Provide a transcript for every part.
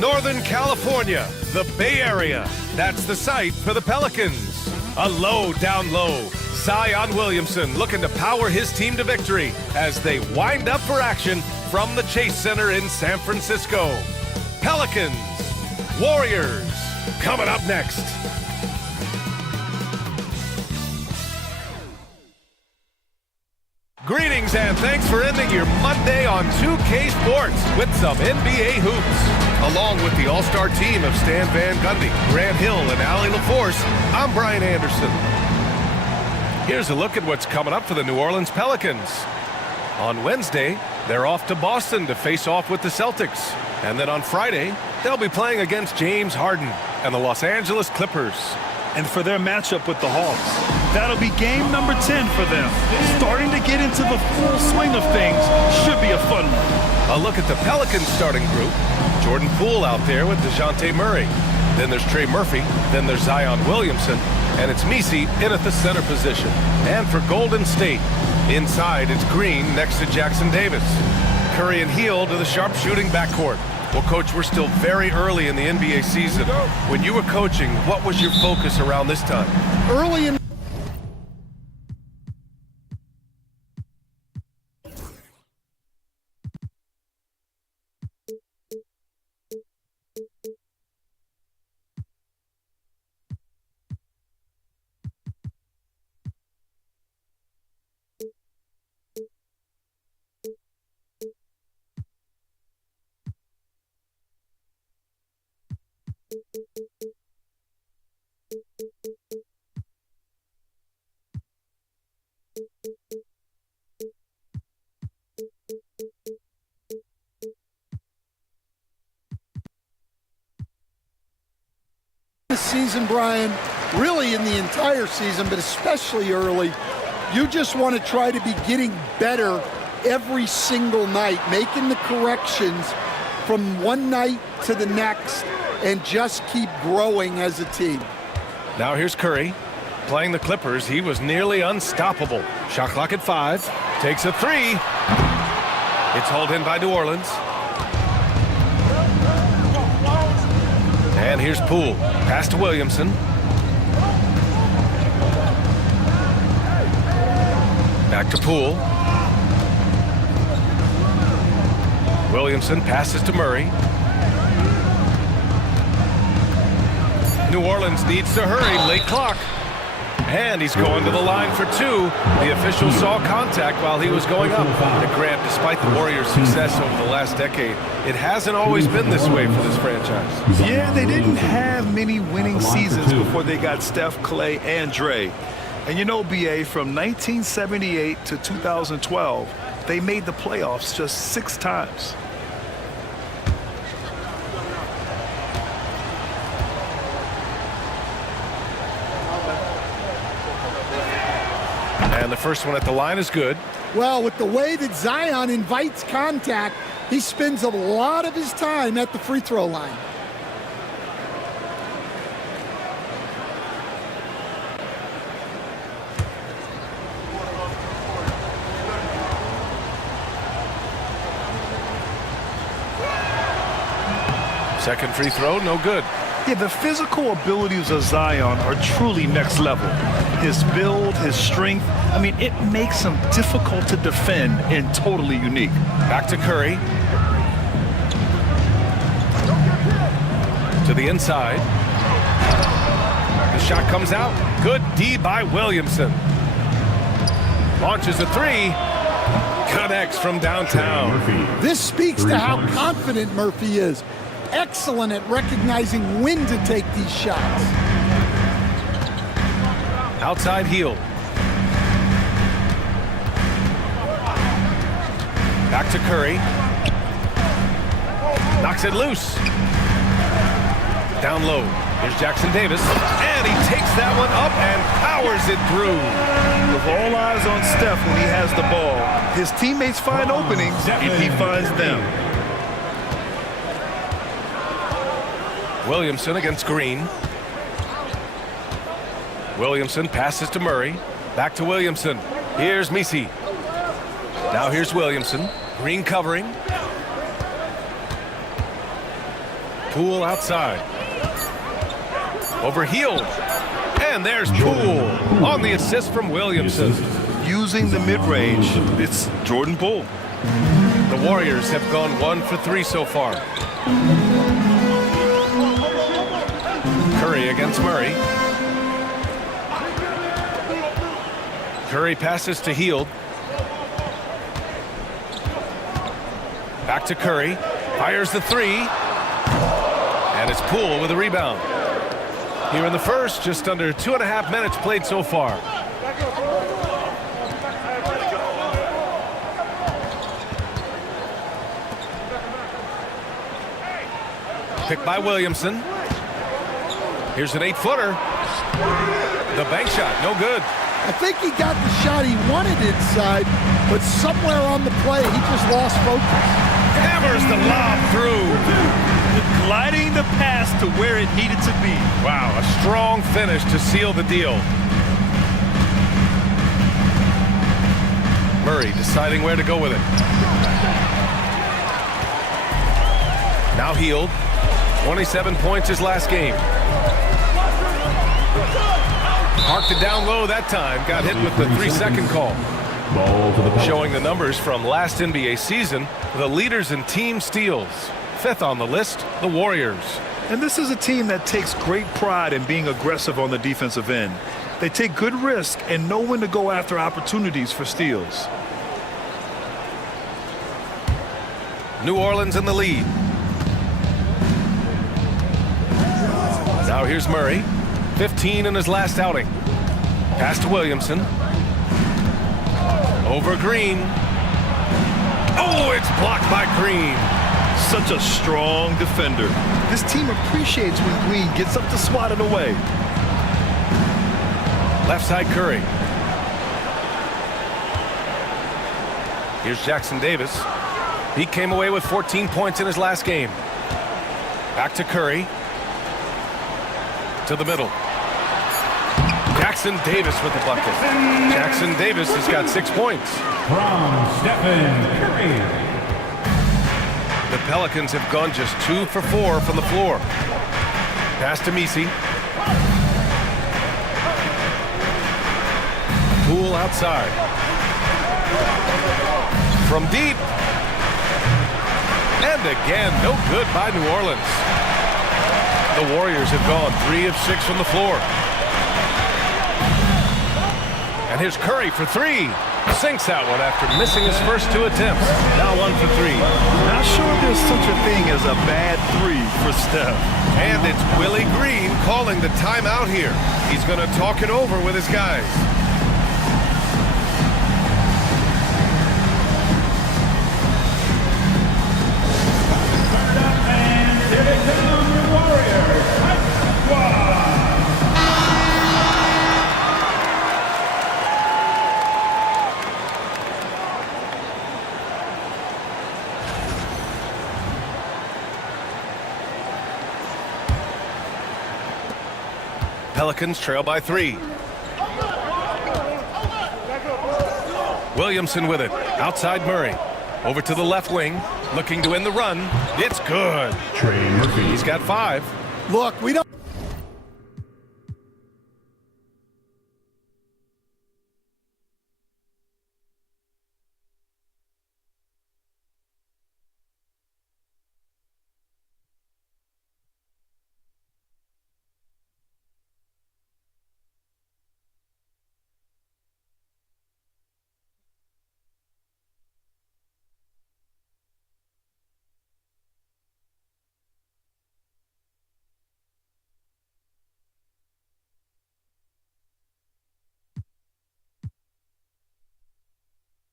Northern California, the Bay Area. That's the site for the Pelicans. A low down low. Zion Williamson looking to power his team to victory as they wind up for action from the Chase Center in San Francisco. Pelicans, Warriors, coming up next. Greetings and thanks for ending your Monday on 2K Sports with some NBA hoops. Along with the all-star team of Stan Van Gundy, Grant Hill, and Allie LaForce, I'm Brian Anderson. Here's a look at what's coming up for the New Orleans Pelicans. On Wednesday, they're off to Boston to face off with the Celtics. And then on Friday, they'll be playing against James Harden and the Los Angeles Clippers. And for their matchup with the Hawks, that'll be game number 10 for them. Starting to get into the full swing of things. Should be a fun one. A look at the Pelicans starting group. Jordan Poole out there with DeJounte Murray. Then there's Trey Murphy. Then there's Zion Williamson. And it's Misi in at the center position. And for Golden State, inside it's Green next to Jackson Davis. Curry and Hield to the sharpshooting backcourt. Well, Coach, we're still very early in the NBA season. When you were coaching, what was your focus around this time? Early in the season, Brian, really in the entire season, but especially early, you just want to try to be getting better every single night, making the corrections from one night to the next, and just keep growing as a team. Now here's Curry. Playing the Clippers, he was nearly unstoppable. Shot clock at 5. Takes a 3. It's hauled in by New Orleans. And here's Poole. Pass to Williamson. Back to Poole. Williamson passes to Murray. New Orleans needs to hurry. Late clock. And he's going to the line for 2. The official saw contact while he was going up. And Grant, despite the Warriors' success over the last decade, it hasn't always been this way for this franchise. Yeah, they didn't have many winning seasons before they got Steph, Clay, and Dre. And you know, BA, from 1978 to 2012, they made the playoffs just 6 times. And the first one at the line is good. Well, with the way that Zion invites contact, he spends a lot of his time at the free throw line. Second free throw, no good. Yeah, the physical abilities of Zion are truly next level. His build, his strength, I mean, it makes him difficult to defend and totally unique. Back to Curry. To the inside. The shot comes out. Good D by Williamson. Launches a 3. Connects from downtown. This speaks to how confident Murphy is. Excellent at recognizing when to take these shots. Outside heel. Back to Curry. Knocks it loose. Down low. Here's Jackson Davis. And he takes that one up and powers it through. With all eyes on Steph when he has the ball, his teammates find openings and he finds them. Williamson against Green. Williamson passes to Murray. Back to Williamson. Here's Misi. Now here's Williamson. Green covering. Poole outside. Over Hield. And there's Poole on the assist from Williamson. Using the mid-range, it's Jordan Poole. The Warriors have gone 1 for 3 so far. Curry against Murray. Curry passes to Hield. Back to Curry. Fires the three. And it's Poole with a rebound. Here in the first, just under 2.5 minutes played so far. Picked by Williamson. Here's an 8-footer. The bank shot, no good. I think he got the shot he wanted inside, but somewhere on the play, he just lost focus. Hammers the lob through. Gliding the pass to where it needed to be. Wow, a strong finish to seal the deal. Murray deciding where to go with it. Now Hield. 27 points his last game. Marked it down low that time. Got hit with the 3-second call. Showing the numbers from last NBA season, the leaders in team steals. 5th on the list, the Warriors. And this is a team that takes great pride in being aggressive on the defensive end. They take good risk and know when to go after opportunities for steals. New Orleans in the lead. Now here's Murray. 15 in his last outing. Pass to Williamson. Over Green. Oh, it's blocked by Green. Such a strong defender. This team appreciates when Green gets up to swat it away. Left side Curry. Here's Jackson Davis. He came away with 14 points in his last game. Back to Curry. To the middle. Jackson Davis with the bucket. Jackson Davis has got 6 points. From Stephen Curry. The Pelicans have gone just 2 for 4 from the floor. Pass to Messi. Poole outside. From deep. And again, no good by New Orleans. The Warriors have gone 3 of 6 from the floor. And here's Curry for 3. Sinks that one after missing his first 2 attempts. Now 1 for 3. Not sure there's such a thing as a bad 3 for Steph. And it's Willie Green calling the timeout here. He's going to talk it over with his guys. Pelicans trail by 3. Williamson with it. Outside Murray. Over to the left wing. Looking to win the run. It's good. Trey Murphy. He's got 5. Look, we don't.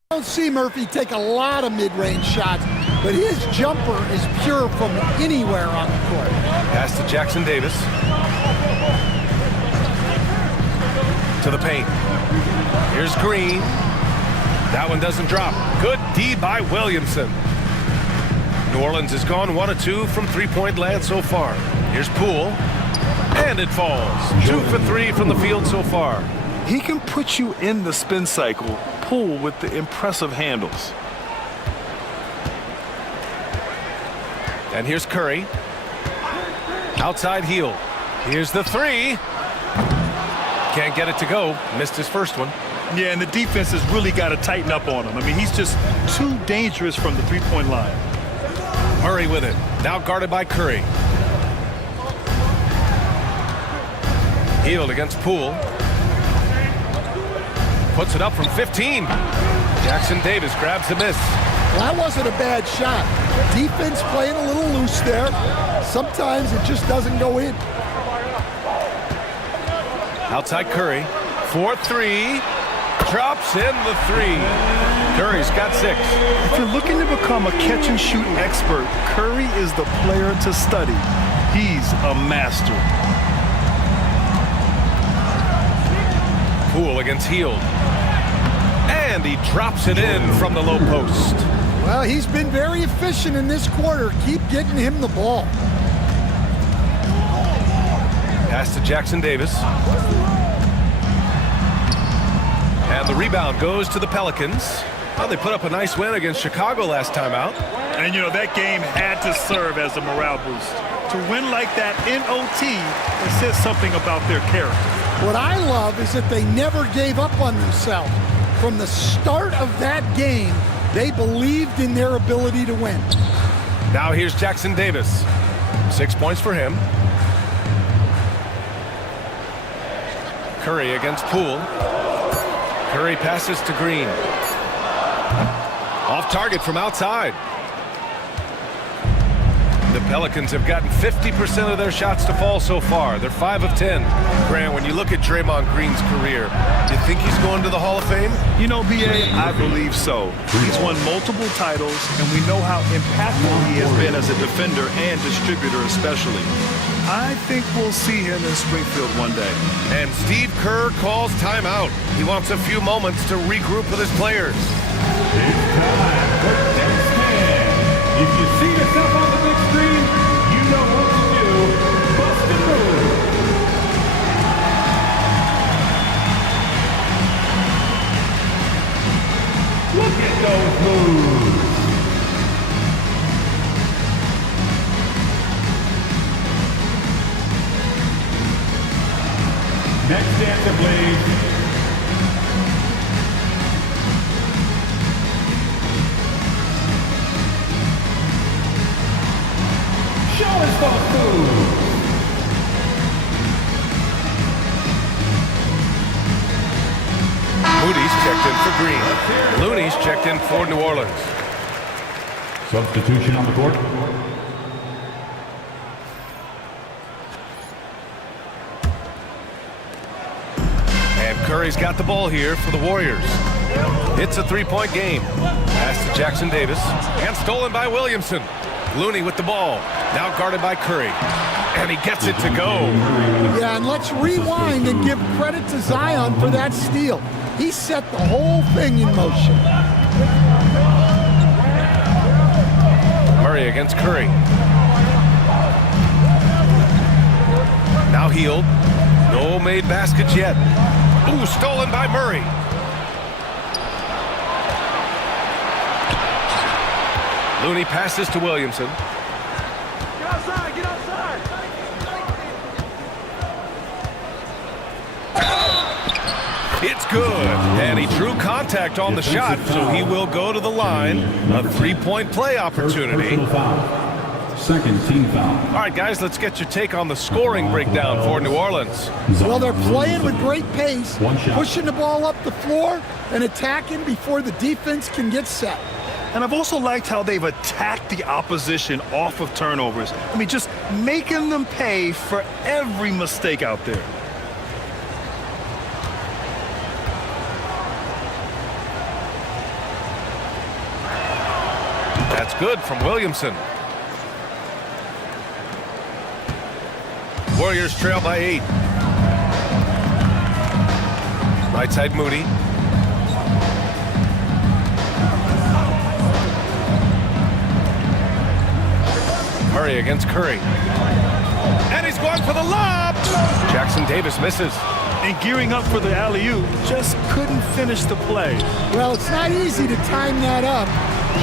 I don't see Murphy take a lot of mid-range shots, but his jumper is pure from anywhere on the court. Pass to Jackson Davis. To the paint. Here's Green. That one doesn't drop. Good D by Williamson. New Orleans has gone 1 of 2 from 3-point land so far. Here's Poole. And it falls. 2 for 3 from the field so far. He can put you in the spin cycle. Poole with the impressive handles. And here's Curry. Outside heel. Here's the three. Can't get it to go. Missed his first one. Yeah, and the defense has really got to tighten up on him. I mean, he's just too dangerous from the three-point line. Murray with it. Now guarded by Curry. Hield against Poole. Puts it up from 15. Jackson Davis grabs the miss. Well, that wasn't a bad shot. Defense playing a little loose there. Sometimes it just doesn't go in. Outside Curry. 4-3. Drops in the three. Curry's got 6. If you're looking to become a catch-and-shoot expert, Curry is the player to study. He's a master. Poole against Hield. And he drops it in from the low post. Well, he's been very efficient in this quarter. Keep getting him the ball. Pass to Jackson Davis. And the rebound goes to the Pelicans. Well, they put up a nice win against Chicago last time out. And, you know, that game had to serve as a morale boost. To win like that in OT, it says something about their character. What I love is that they never gave up on themselves. From the start of that game, they believed in their ability to win. Now here's Jackson Davis. 6 points for him. Curry against Poole. Curry passes to Green. Off target from outside. The Pelicans have gotten 50% of their shots to fall so far. They're 5 of 10. Grant, when you look at Draymond Green's career, you think he's going to the Hall of Fame? You know, B.A., I believe so. He's won multiple titles, and we know how impactful he has been as a defender and distributor especially. I think we'll see him in Springfield one day. And Steve Kerr calls timeout. He wants a few moments to regroup with his players. It's time for next man. If you see yourself on the big screen, you know what to do. Bust and move. Look at those moves. Next dancer, please. Show us those moves. Moody's checked in for Green. Looney's checked in for New Orleans. Substitution on the court. And Curry's got the ball here for the Warriors. It's a three-point game. Pass to Jackson Davis. And stolen by Williamson. Looney with the ball. Now guarded by Curry. And he gets it to go. Yeah, and let's rewind and give credit to Zion for that steal. He set the whole thing in motion. Murray against Curry. Now Hield. No made baskets yet. Ooh, stolen by Murray. Looney passes to Williamson. Get outside, get outside. It's good. And he drew contact on the shot, so he will go to the line. A three-point play opportunity. Second team foul. All right, guys, let's get your take on the scoring breakdown for New Orleans. Well, they're playing with great pace, One shot. pushing the ball up the floor and attacking before the defense can get set. And I've also liked how they've attacked the opposition off of turnovers. I mean, just making them pay for every mistake out there. That's good from Williamson. Warriors trail by 8. Right side Moody. Murray against Curry. And he's going for the lob. Jackson Davis misses. And gearing up for the alley-oop, just couldn't finish the play. Well, it's not easy to time that up.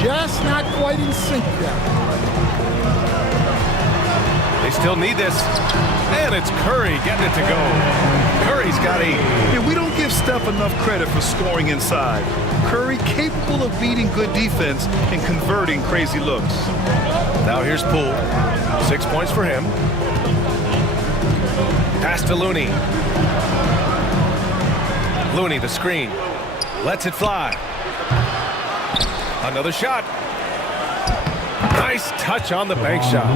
Just not quite in sync there. They still need this. And it's Curry getting it to go. Curry's got 8. And we don't give Steph enough credit for scoring inside. Curry capable of beating good defense and converting crazy looks. Now here's Poole. 6 points for him. Pass to Looney. Looney, the screen. Lets it fly. Another shot. Nice touch on the bank shot.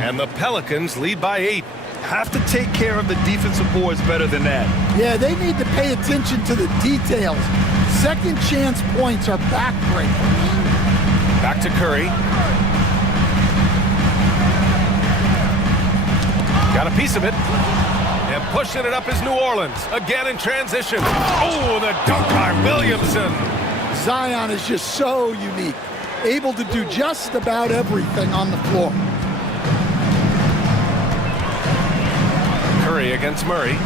And the Pelicans lead by 8. Have to take care of the defensive boards better than that. Yeah, they need to pay attention to the details. Second chance points are backbreakers. Back to Curry. Got a piece of it. And pushing it up is New Orleans. Again in transition. Oh, the dunk by Williamson. Zion is just so unique. Able to do just about everything on the floor. Curry against Murray.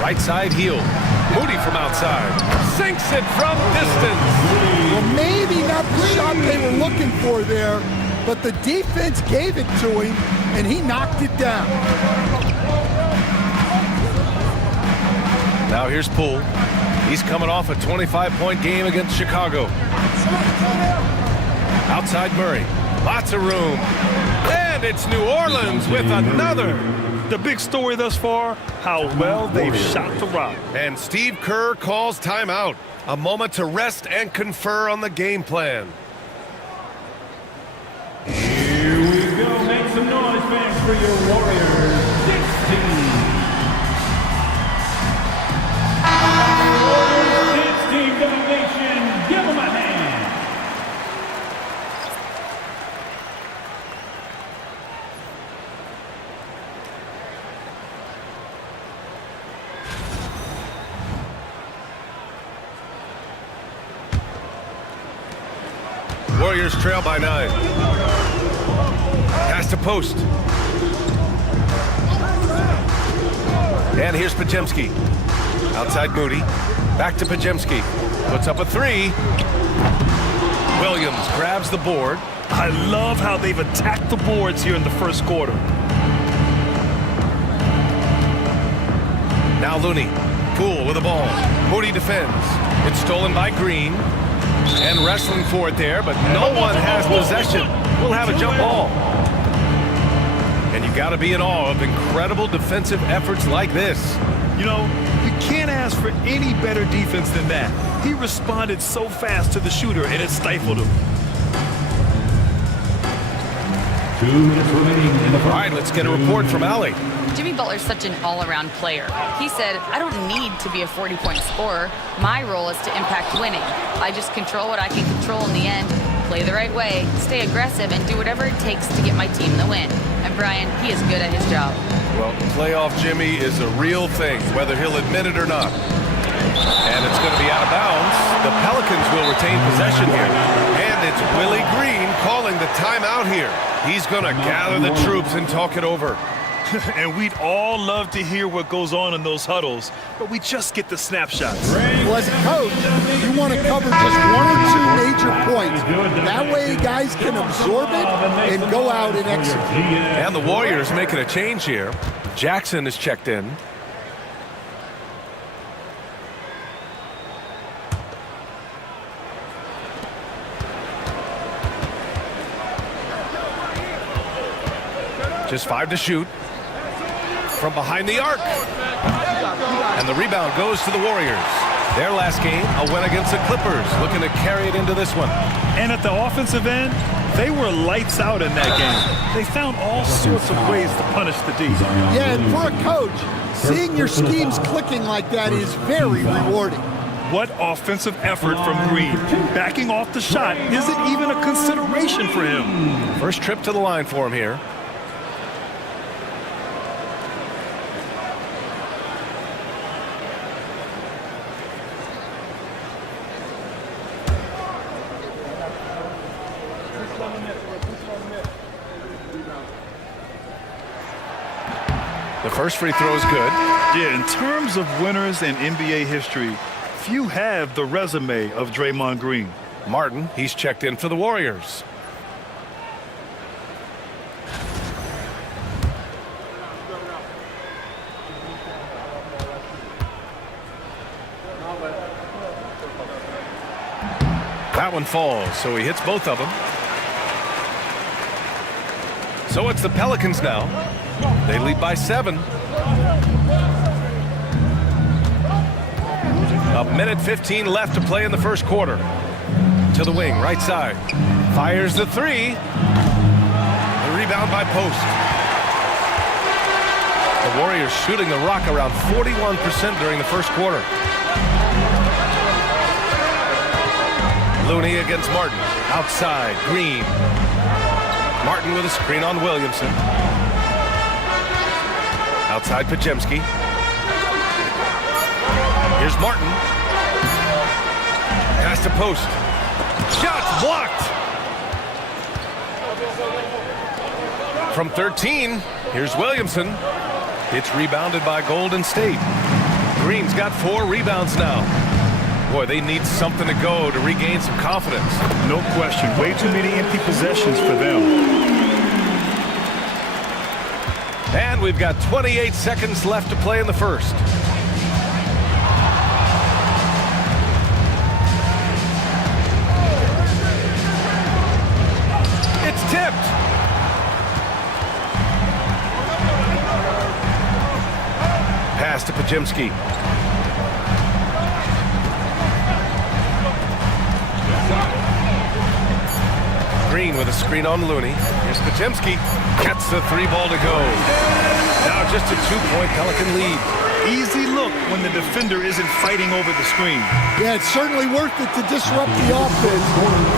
Right side heel. Moody from outside. Sinks it from distance. Well, maybe not the shot they were looking for there, but the defense gave it to him, and he knocked it down. Now here's Poole. He's coming off a 25-point game against Chicago. Outside Murray. Lots of room. And it's New Orleans with another. The big story thus far, how well they've shot the rock. And Steve Kerr calls timeout. A moment to rest and confer on the game plan. Here we go. Make some noise, fans, for your Warriors 16. Warriors 16 domination. Give them a hand. Warriors trail by 9. Pass to post. And here's Pajemski. Outside Moody. Back to Pajemski. Puts up a 3. Williams grabs the board. I love how they've attacked the boards here in the first quarter. Now Looney. Poole with the ball. Moody defends. It's stolen by Green. And wrestling for it there, but no one has possession. We'll have a jump ball. And you got to be in awe of incredible defensive efforts like this. You know, you can't ask for any better defense than that. He responded so fast to the shooter, and it stifled him. 2 minutes remaining in the All right, let's get a report from Allie. Jimmy Butler's such an all-around player. He said, I don't need to be a 40-point scorer. My role is to impact winning. I just control what I can control in the end, play the right way, stay aggressive, and do whatever it takes to get my team the win. And Brian, he is good at his job. Well, playoff Jimmy is a real thing, whether he'll admit it or not. And it's going to be out of bounds. The Pelicans will retain possession here. And it's Willie Green calling the timeout here. He's going to gather the troops and talk it over. And we'd all love to hear what goes on in those huddles, but we just get the snapshots. Well, as a coach, you want to cover just 1 or 2 major points. That way guys can absorb it and go out and execute. And the Warriors making a change here. Jackson is checked in. Just 5 to shoot. From behind the arc. And the rebound goes to the Warriors. Their last game, a win against the Clippers, looking to carry it into this one. And at the offensive end, they were lights out in that game. They found all sorts of ways to punish the D. Yeah, and for a coach, seeing your schemes clicking like that is very rewarding. What offensive effort from Green. Backing off the shot isn't even a consideration for him. First trip to the line for him here. The first free throw is good. Yeah, in terms of winners in NBA history, few have the resume of Draymond Green. Martin, he's checked in for the Warriors. That one falls, so he hits both of them. So it's the Pelicans now. They lead by 7. A minute 15 left to play in the first quarter. To the wing, right side. Fires the 3. The rebound by Post. The Warriors shooting the rock around 41% during the first quarter. Looney against Martin. Outside, Green. Martin with a screen on Williamson. Outside, Pajemski. Here's Martin. Pass to Post. Shots blocked. From 13, here's Williamson. It's rebounded by Golden State. Green's got 4 rebounds now. Boy, they need something to go to regain some confidence. No question. Way too many empty possessions for them. And we've got 28 seconds left to play in the first. It's tipped. Pass to Pajemski. Green with a screen on Looney. Here's Pajemski. Gets the 3 ball to go. Now just a 2-point Pelican lead. Easy look when the defender isn't fighting over the screen. Yeah, it's certainly worth it to disrupt the offense.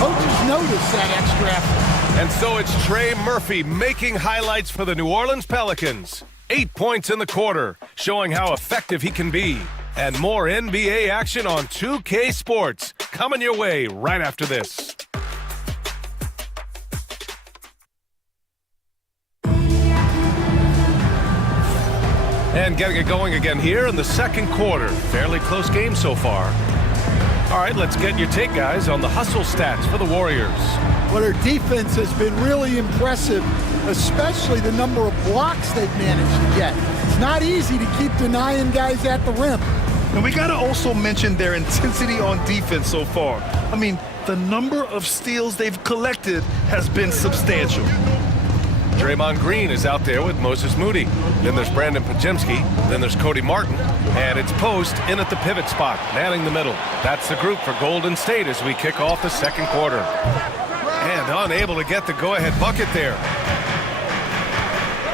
Coaches notice that extra effort. And so it's Trey Murphy making highlights for the New Orleans Pelicans. 8 points in the quarter, showing how effective he can be. And more NBA action on 2K Sports coming your way right after this. And getting it going again here in the second quarter. Fairly close game so far. All right, let's get your take, guys, on the hustle stats for the Warriors. Well, their defense has been really impressive, especially the number of blocks they've managed to get. It's not easy to keep denying guys at the rim. And we got to also mention their intensity on defense so far. I mean, the number of steals they've collected has been substantial. Draymond Green is out there with Moses Moody. Then there's Brandon Pajemski. Then there's Cody Martin. And it's Post in at the pivot spot, manning the middle. That's the group for Golden State as we kick off the second quarter. And unable to get the go-ahead bucket there.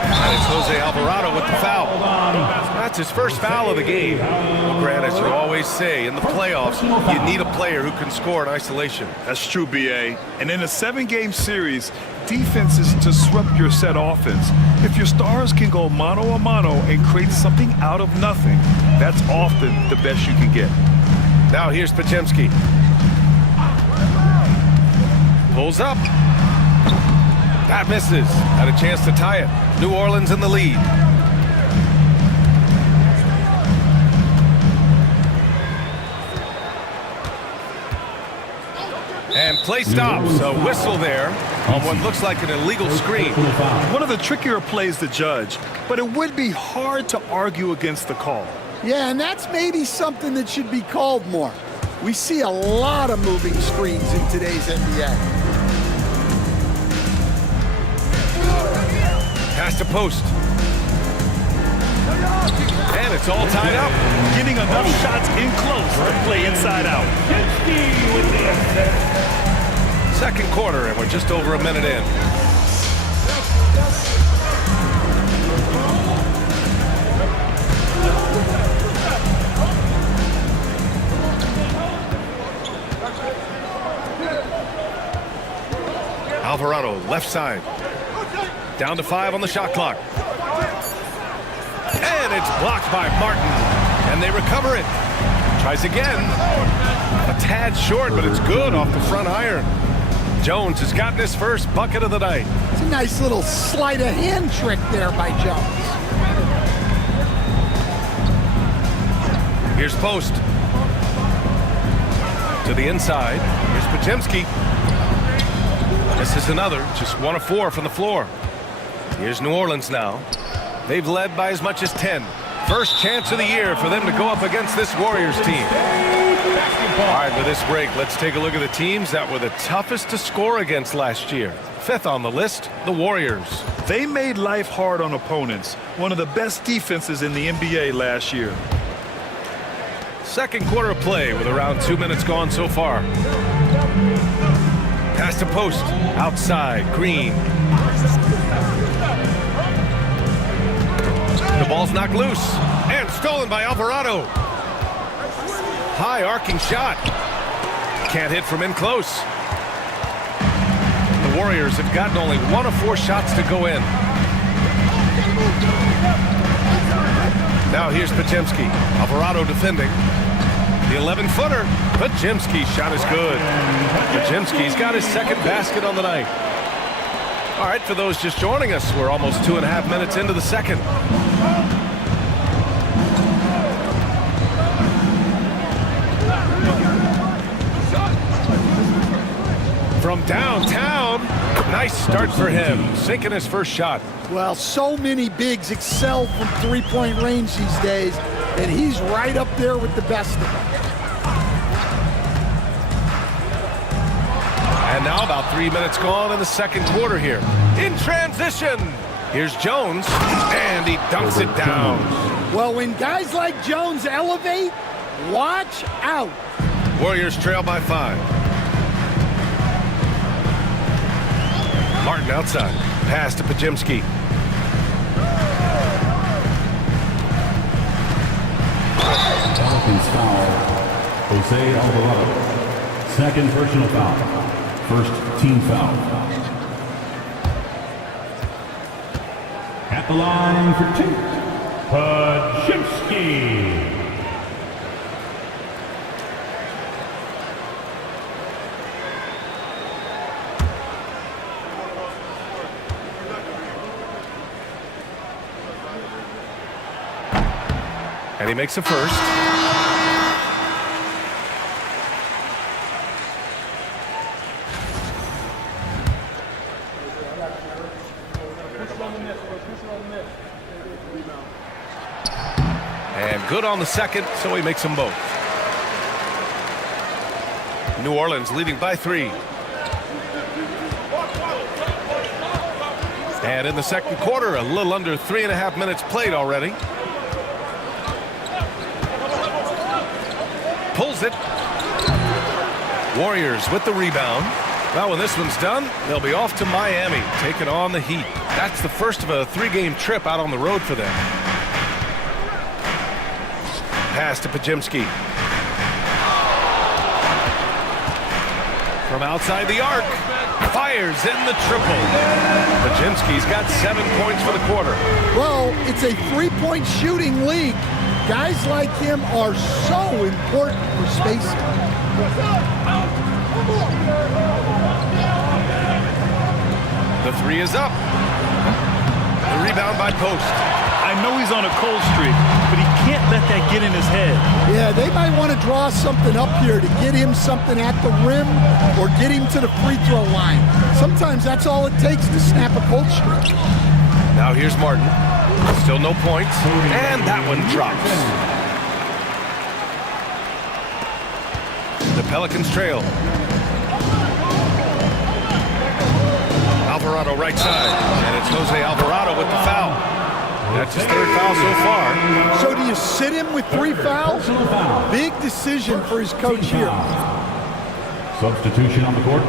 And it's Jose Alvarado with the foul. That's his first foul of the game. Well, Grant, as you always say, in the playoffs, you need a player who can score in isolation. That's true, B.A. And in a 7-game series, defense is to disrupt your set offense. If your stars can go mano-a-mano and create something out of nothing, that's often the best you can get. Now here's Pajemski. Pulls up. That misses. Had a chance to tie it. New Orleans in the lead. And play stops. A whistle there on what looks like an illegal screen. One of the trickier plays to judge, but it would be hard to argue against the call. Yeah, and that's maybe something that should be called more. We see a lot of moving screens in today's NBA. Pass to Post. And it's all tied up. Getting enough shots in close to play inside out. Second quarter, and we're just over a minute in. Alvarado, left side. Down to 5 on the shot clock. And it's blocked by Martin. And they recover it. Tries again. A tad short, but it's good off the front iron. Jones has gotten his first bucket of the night. It's a nice little sleight of hand trick there by Jones. Here's Post. To the inside. Here's Pajemski. This is another. Just 1 of 4 from the floor. Here's New Orleans now. They've led by as much as 10. First chance of the year for them to go up against this Warriors team. basketball. All right, with this break, let's take a look at the teams that were the toughest to score against last year. Fifth on the list, the Warriors. They made life hard on opponents. One of the best defenses in the NBA last year. Second quarter of play with around 2 minutes gone so far. Pass to post, outside, Green. The ball's knocked loose and stolen by Alvarado. High arcing shot. Can't hit from in close. The Warriors have gotten only 1 of 4 shots to go in. Now here's Podziemski. Alvarado defending. The 11-footer. Podziemski's shot is good. Podziemski's got his second basket on the night. All right, for those just joining us, we're almost 2.5 minutes into the second. From downtown, nice start for him, sinking his first shot. Well, so many bigs excel from three-point range these days, and he's right up there with the best of them. And now about 3 minutes gone in the second quarter here. In transition, here's Jones, and he dunks it down. Well, when guys like Jones elevate, watch out. Warriors trail by 5. Martin outside. Pass to Podziemski. Pelicans foul. Jose Alvarado. Second personal foul. First team foul. At the line for 2. Podziemski. And he makes a first. And good on the second, so he makes them both. New Orleans leading by 3. And in the second quarter, a little under 3.5 minutes played already. Pulls it. Warriors with the rebound. Well, when this one's done, they'll be off to Miami, taking on the Heat. That's the first of a 3-game trip out on the road for them. Pass to Podziemski. From outside the arc. Fires in the triple. Podziemski's got 7 points for the quarter. Well, it's a three-point shooting league. Guys like him are so important for spacing. The 3 is up. The rebound by Post. I know he's on a cold streak, but he can't let that get in his head. Yeah, they might want to draw something up here to get him something at the rim or get him to the free throw line. Sometimes that's all it takes to snap a cold streak. Now here's Martin. Still no points, and that one drops. The Pelicans trail. Alvarado right side, and it's Jose Alvarado with the foul. That's his 3rd foul so far. So do you sit him with 3 fouls? Big decision for his coach here. Substitution on the court.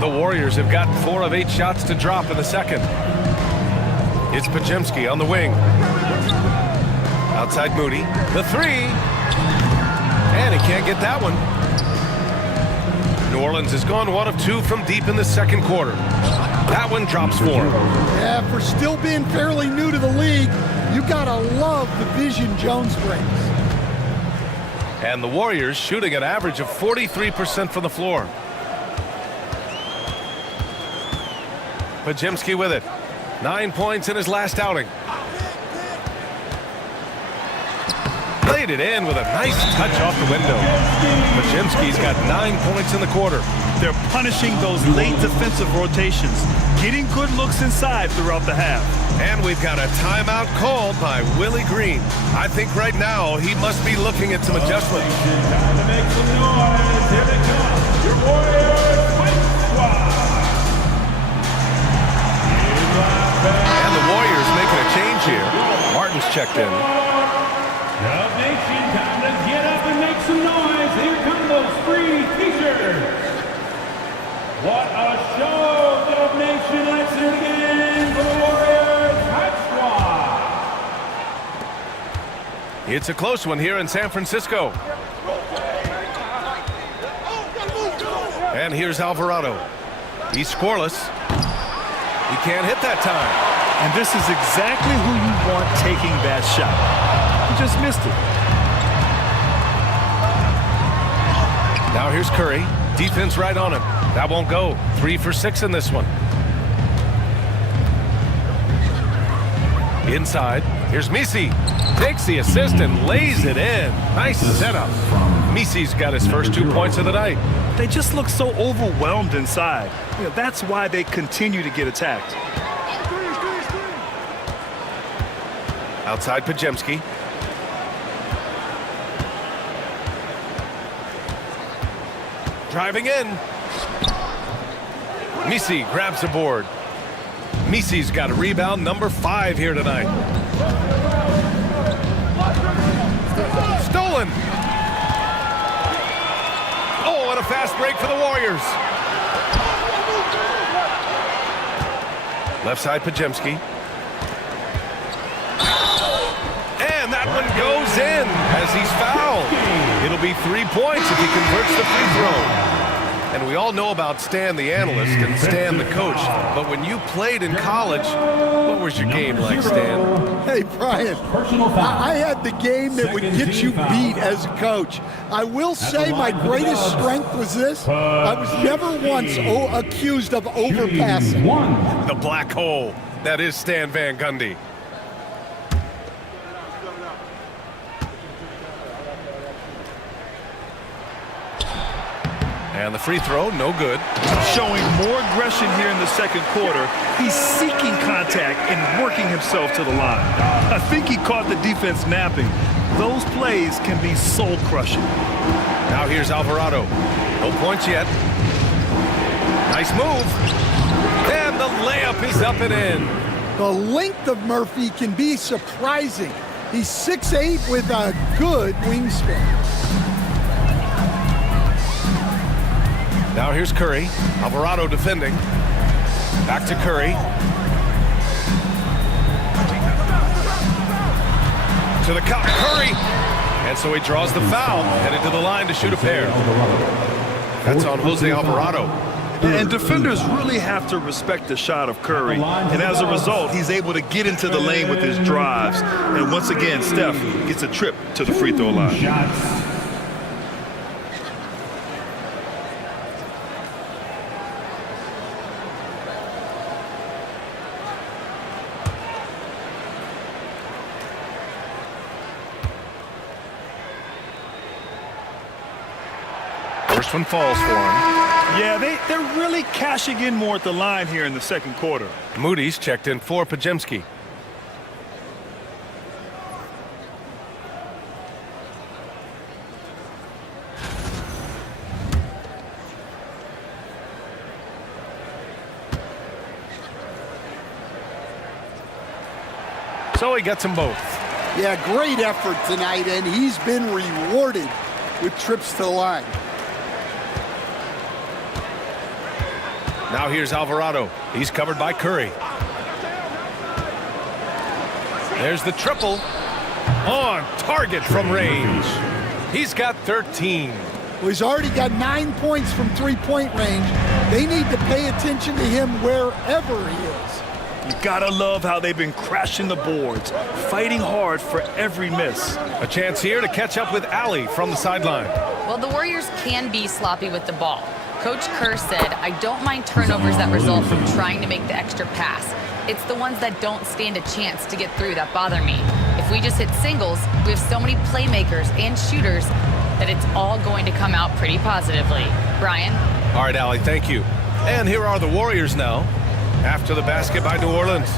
The Warriors have gotten 4 of 8 shots to drop in the second. It's Podziemski on the wing. Outside Moody. The 3. And he can't get that one. New Orleans has gone 1 of 2 from deep in the second quarter. That one drops for him. Yeah, for still being fairly new to the league, you gotta love the vision Jones brings. And the Warriors shooting an average of 43% from the floor. Podziemski with it. 9 points in his last outing. Played it in with a nice touch off the window. Podziemski's got 9 points in the quarter. They're punishing those late defensive rotations, getting good looks inside throughout the half. And we've got a timeout called by Willie Green. I think right now he must be looking at some adjustments. Time to make some noise. Here they come. Your Warriors Fight Squad. And the Warriors making a change here. Martin's checked in. Dub Nation, time to get up and make some noise. Here come those free t-shirts. What a show, Dub Nation. Let's hear it again for the Warriors Fight Squad. It's a close one here in San Francisco. And here's Alvarado. He's scoreless. He can't hit that time. And this is exactly who you want taking that shot. He just missed it. Now here's Curry. Defense right on him. That won't go. 3 for 6 in this one. Inside. Here's Misi. Takes the assist and lays it in. Nice setup. Misi's got his first 2 points of the night. They just look so overwhelmed inside. That's why they continue to get attacked. Outside Pajemski. Driving in. Misi grabs the board. Misi's got a rebound, number 5 here tonight. Stolen. Oh, and a fast break for the Warriors. Left side Pajemski. And that one goes in as he's fouled. It'll be 3 points if he converts the free throw. And we all know about Stan the analyst and Stan the coach. But when you played in college, what was your game like, Stan? Hey, Brian, I had the game that would get you beat as a coach. I will say my greatest strength was this. I was never once accused of overpassing. The black hole. That is Stan Van Gundy. And the free throw, no good. Showing more aggression here in the second quarter. He's seeking contact and working himself to the line. I think he caught the defense napping. Those plays can be soul-crushing. Now here's Alvarado. No points yet. Nice move. And the layup is up and in. The length of Murphy can be surprising. He's 6'8" with a good wingspan. Now here's Curry. Alvarado defending. Back to Curry. To the cup, Curry. And so he draws the foul, headed to the line to shoot a pair. That's on Jose Alvarado. And defenders really have to respect the shot of Curry. And as a result, he's able to get into the lane with his drives. And once again, Steph gets a trip to the free throw line. First one falls for him. Yeah, they're really cashing in more at the line here in the second quarter. Moody's checked in for Pajemski. So he gets them both. Yeah, great effort tonight, and he's been rewarded with trips to the line. Now here's Alvarado. He's covered by Curry. There's the triple. On target from range. He's got 13. Well, he's already got 9 points from three-point range. They need to pay attention to him wherever he is. You gotta love how they've been crashing the boards, fighting hard for every miss. A chance here to catch up with Allie from the sideline. Well, the Warriors can be sloppy with the ball. Coach Kerr said, I don't mind turnovers that result from trying to make the extra pass. It's the ones that don't stand a chance to get through that bother me. If we just hit singles, we have so many playmakers and shooters that it's all going to come out pretty positively. Brian? All right, Allie, thank you. And here are the Warriors now after the basket by New Orleans.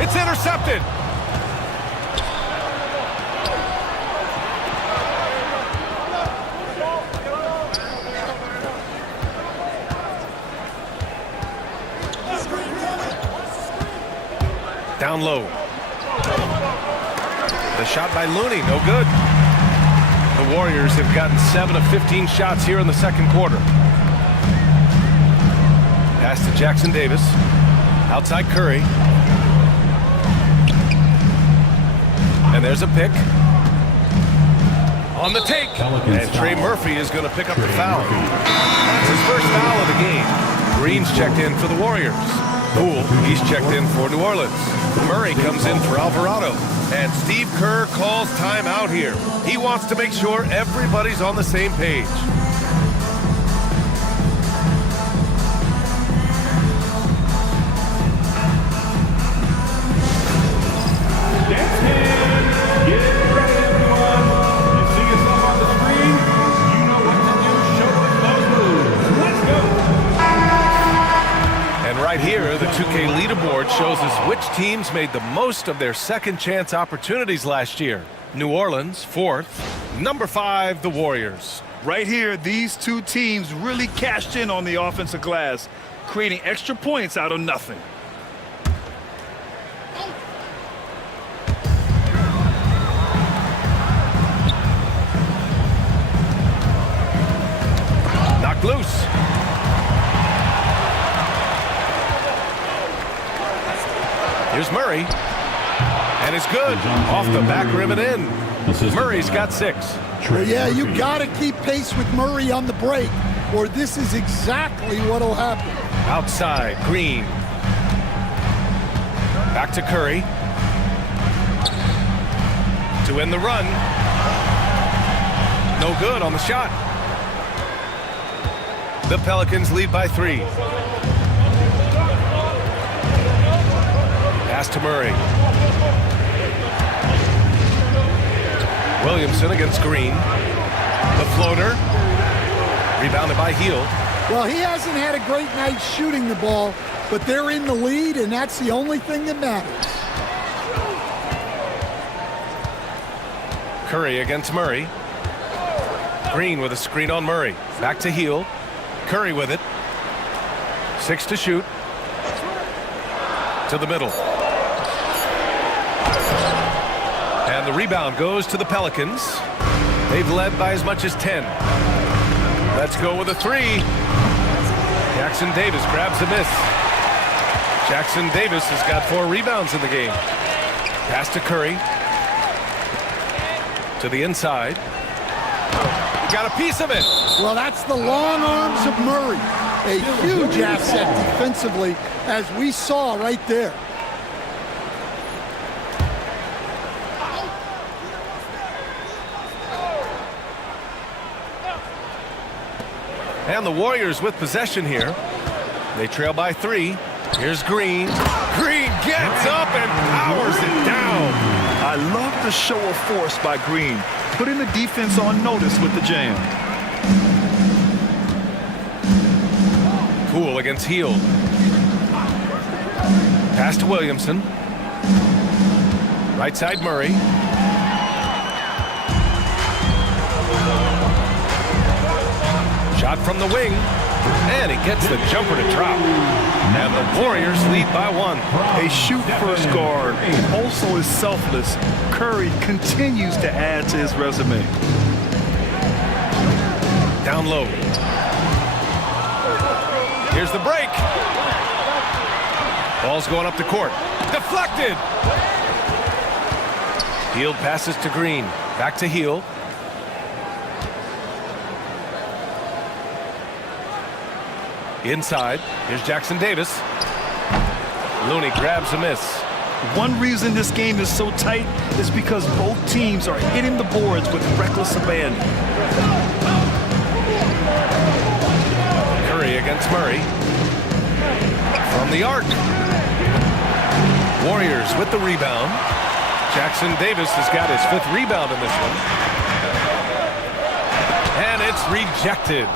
It's intercepted. Down low. The shot by Looney, no good. The Warriors have gotten 7 of 15 shots here in the second quarter. Pass to Jackson Davis. Outside Curry. And there's a pick. On the take. And Trey Murphy is going to pick up the foul. That's his first foul of the game. Green's checked in for the Warriors. Poole, he's checked in for New Orleans. Murray comes in for Alvarado. And Steve Kerr calls timeout here. He wants to make sure everybody's on the same page. Here, the 2K leaderboard shows us which teams made the most of their second chance opportunities last year. New Orleans, 4th. Number 5, the Warriors. Right here, these two teams really cashed in on the offensive glass, creating extra points out of nothing. Knocked loose. Here's Murray, and it's good. Off the back rim and in. Murray's got 6. Well, yeah, you got to keep pace with Murray on the break, or this is exactly what'll happen. Outside, Green. Back to Curry. To end the run. No good on the shot. The Pelicans lead by 3. Pass to Murray. Williamson against Green. The floater. Rebounded by Hield. Well, he hasn't had a great night shooting the ball, but they're in the lead, and that's the only thing that matters. Curry against Murray. Green with a screen on Murray. Back to Hield. Curry with it. 6 to shoot. To the middle. And the rebound goes to the Pelicans. They've led by as much as 10. Let's go with a 3. Jackson Davis grabs a miss. Jackson Davis has got 4 rebounds in the game. Pass to Curry. To the inside. He got a piece of it. Well, that's the long arms of Murray. A huge asset defensively, as we saw right there. And the Warriors with possession here. They trail by 3. Here's Green. Green gets up and powers it down. I love the show of force by Green, putting the defense on notice with the jam. Poole against Hield. Pass to Williamson. Right side Murray. Shot from the wing. And he gets the jumper to drop. And the Warriors lead by 1. A shoot-first guard, also is selfless. Curry continues to add to his resume. Down low. Here's the break. Ball's going up the court. Deflected. Hield passes to Green. Back to Hield. Inside. Here's Jackson Davis. Looney grabs a miss. One reason this game is so tight is because both teams are hitting the boards with reckless abandon. Curry against Murray. From the arc. Warriors with the rebound. Jackson Davis has got his 5th rebound in this one. And it's rejected.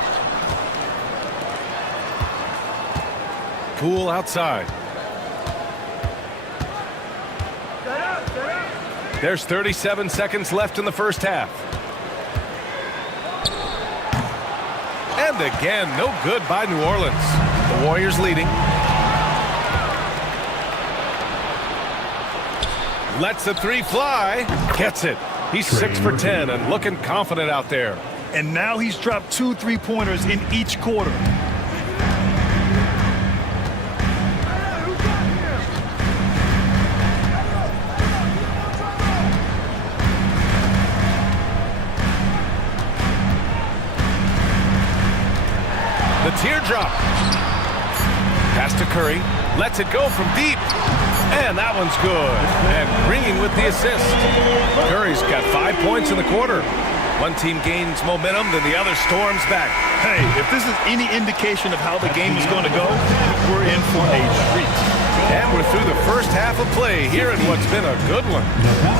cool outside. There's 37 seconds left in the first half. And again, no good by New Orleans. The Warriors leading. Lets the three fly. Gets it. He's 6 for 10 and looking confident out there. And now he's dropped 2 3-pointers in each quarter. The teardrop. Pass to Curry. Lets it go from deep. And that one's good. And Green with the assist. Curry's got 5 points in the quarter. One team gains momentum, then the other storms back. Hey, if this is any indication of how the game is going to go, we're in for a treat. And we're through the first half of play here in what's been a good one.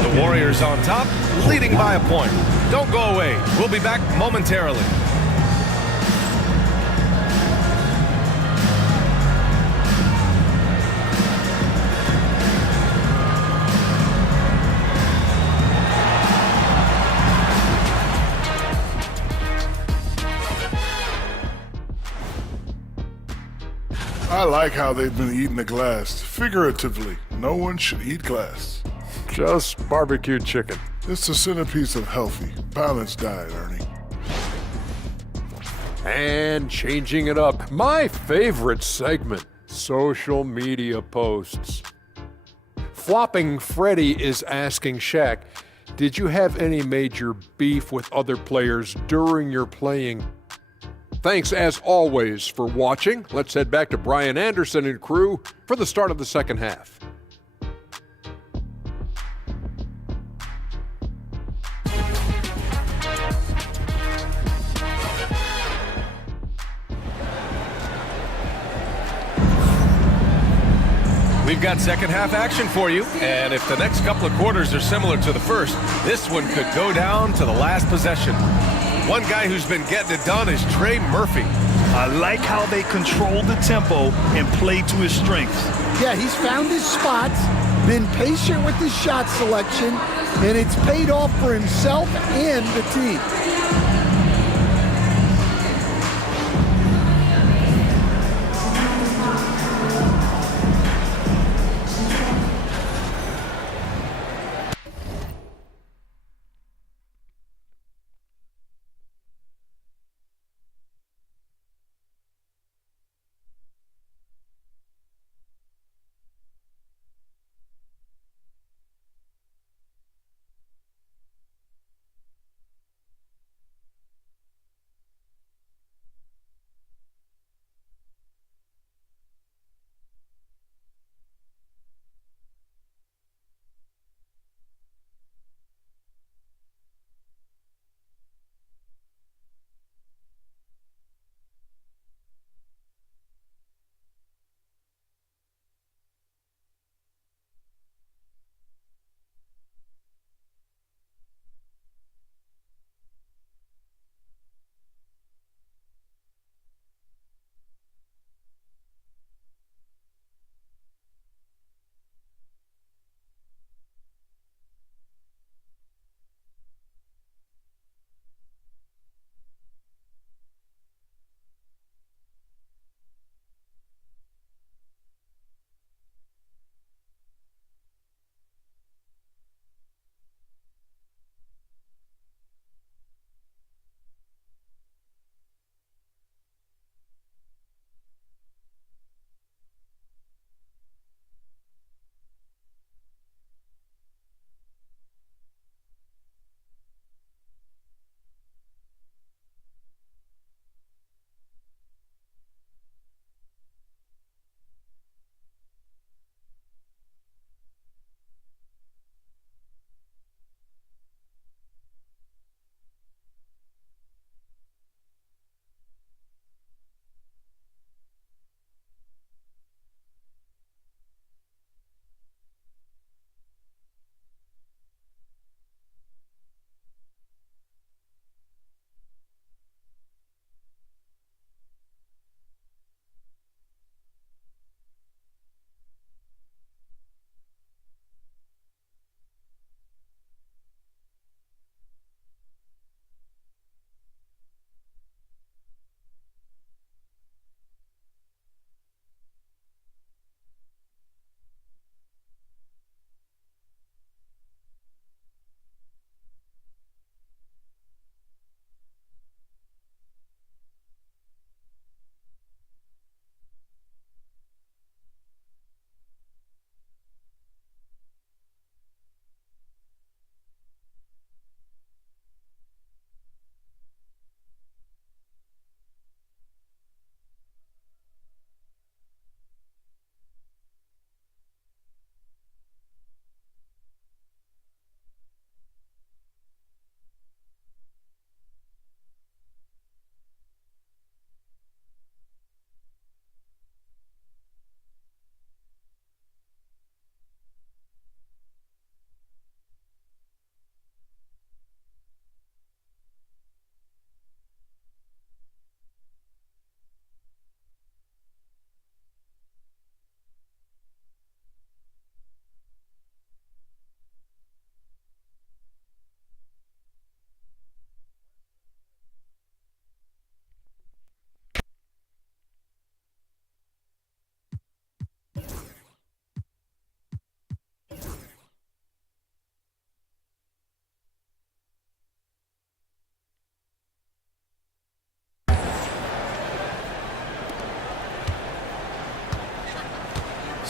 The Warriors on top, leading by a point. Don't go away. We'll be back momentarily. I like how they've been eating the glass. Figuratively, no one should eat glass. Just barbecued chicken. It's the centerpiece of healthy, balanced diet, Ernie. And changing it up, my favorite segment, social media posts. Flopping Freddy is asking Shaq, did you have any major beef with other players during your playing? Thanks, as always, for watching. Let's head back to Brian Anderson and crew for the start of the second half. We've got second half action for you, and if the next couple of quarters are similar to the first, this one could go down to the last possession. One guy who's been getting it done is Trey Murphy. I like how they control the tempo and play to his strengths. Yeah, he's found his spots, been patient with his shot selection, and it's paid off for himself and the team.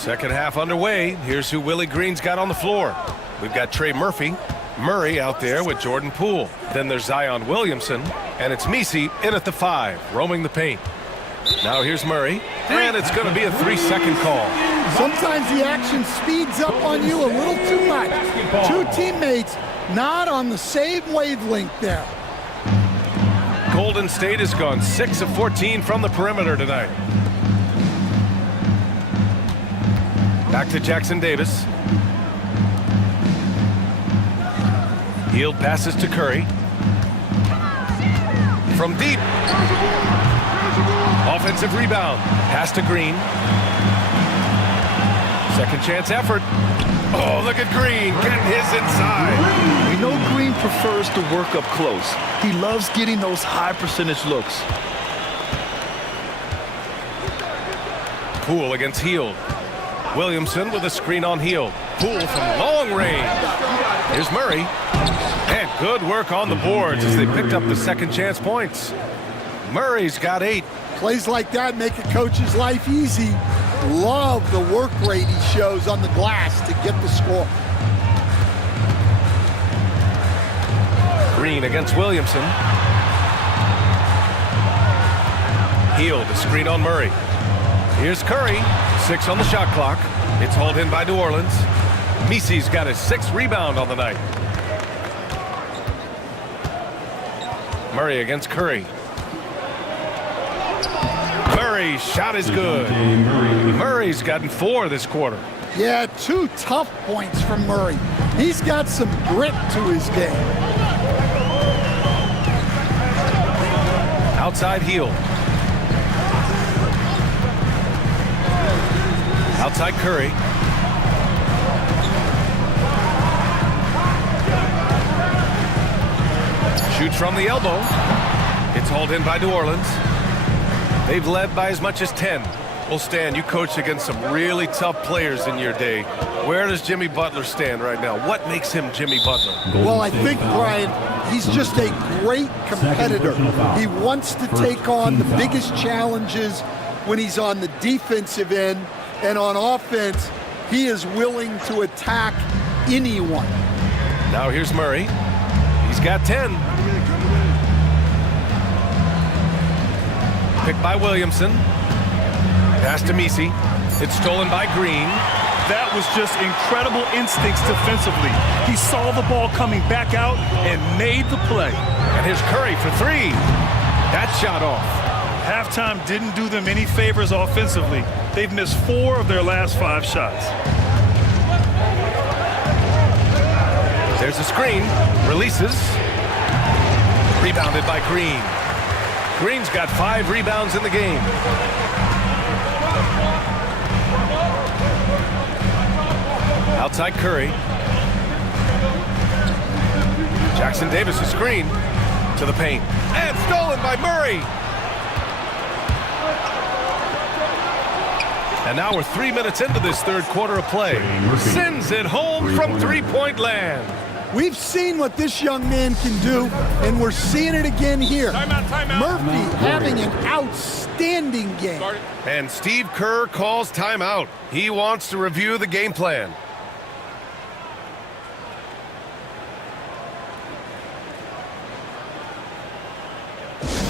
Second half underway. Here's who Willie Green's got on the floor. We've got Trey Murray out there with Jordan Poole. Then there's Zion Williamson, and it's Misi in at the 5, roaming the paint. Now here's Murray, and it's going to be a 3-second call. Sometimes the action speeds up on you a little too much. Two teammates not on the same wavelength there. Golden State has gone 6 of 14 from the perimeter tonight. Back to Jackson Davis. Hield passes to Curry. From deep. Offensive rebound. Pass to Green. Second chance effort. Oh, look at Green getting his inside. We know Green prefers to work up close. He loves getting those high percentage looks. Poole against Hield. Williamson with a screen on Hield. Poole from long range. Here's Murray. And good work on the boards as they picked up the second chance points. Murray's got 8. Plays like that make a coach's life easy. Love the work rate he shows on the glass to get the score. Green against Williamson. Hield, a screen on Murray. Here's Curry. 6 on the shot clock. It's hauled in by New Orleans. Misi's got his 6th rebound on the night. Murray against Curry. Murray's shot is good. Murray's gotten 4 this quarter. Yeah, 2 tough points from Murray. He's got some grit to his game. Outside Hield. Outside Curry. Shoots from the elbow. It's hauled in by New Orleans. They've led by as much as 10. Well, Stan, you coached against some really tough players in your day. Where does Jimmy Butler stand right now? What makes him Jimmy Butler? Well, I think, Brian, he's just a great competitor. He wants to take on the biggest challenges when he's on the defensive end. And on offense, he is willing to attack anyone. Now here's Murray. He's got 10. Picked by Williamson. Pass to Misi. It's stolen by Green. That was just incredible instincts defensively. He saw the ball coming back out and made the play. And here's Curry for 3. That shot off. Halftime didn't do them any favors offensively. They've missed 4 of their last 5 shots. There's a screen. Releases. Rebounded by Green. Green's got 5 rebounds in the game. Outside Curry. Jackson Davis a screen to the paint. And stolen by Murray. And now we're 3 minutes into this third quarter of play. Sends it home from three-point land. We've seen what this young man can do, and we're seeing it again here. Timeout. Murphy having an outstanding game. And Steve Kerr calls timeout. He wants to review the game plan.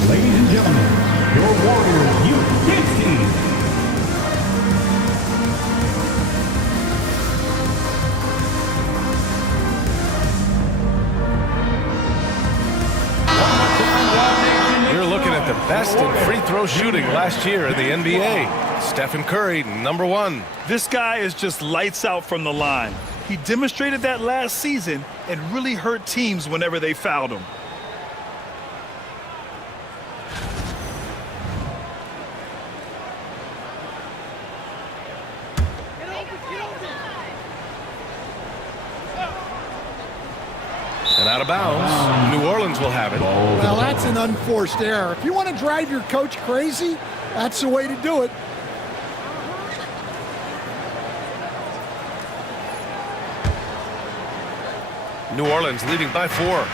Ladies and gentlemen, your Warriors Youth Kids team. You're looking at the best in free throw shooting last year in the NBA. Stephen Curry, number 1. This guy is just lights out from the line. He demonstrated that last season and really hurt teams whenever they fouled him. And out of bounds. New Orleans will have it. Well, that's an unforced error. If you want to drive your coach crazy, that's the way to do it. New Orleans leading by 4.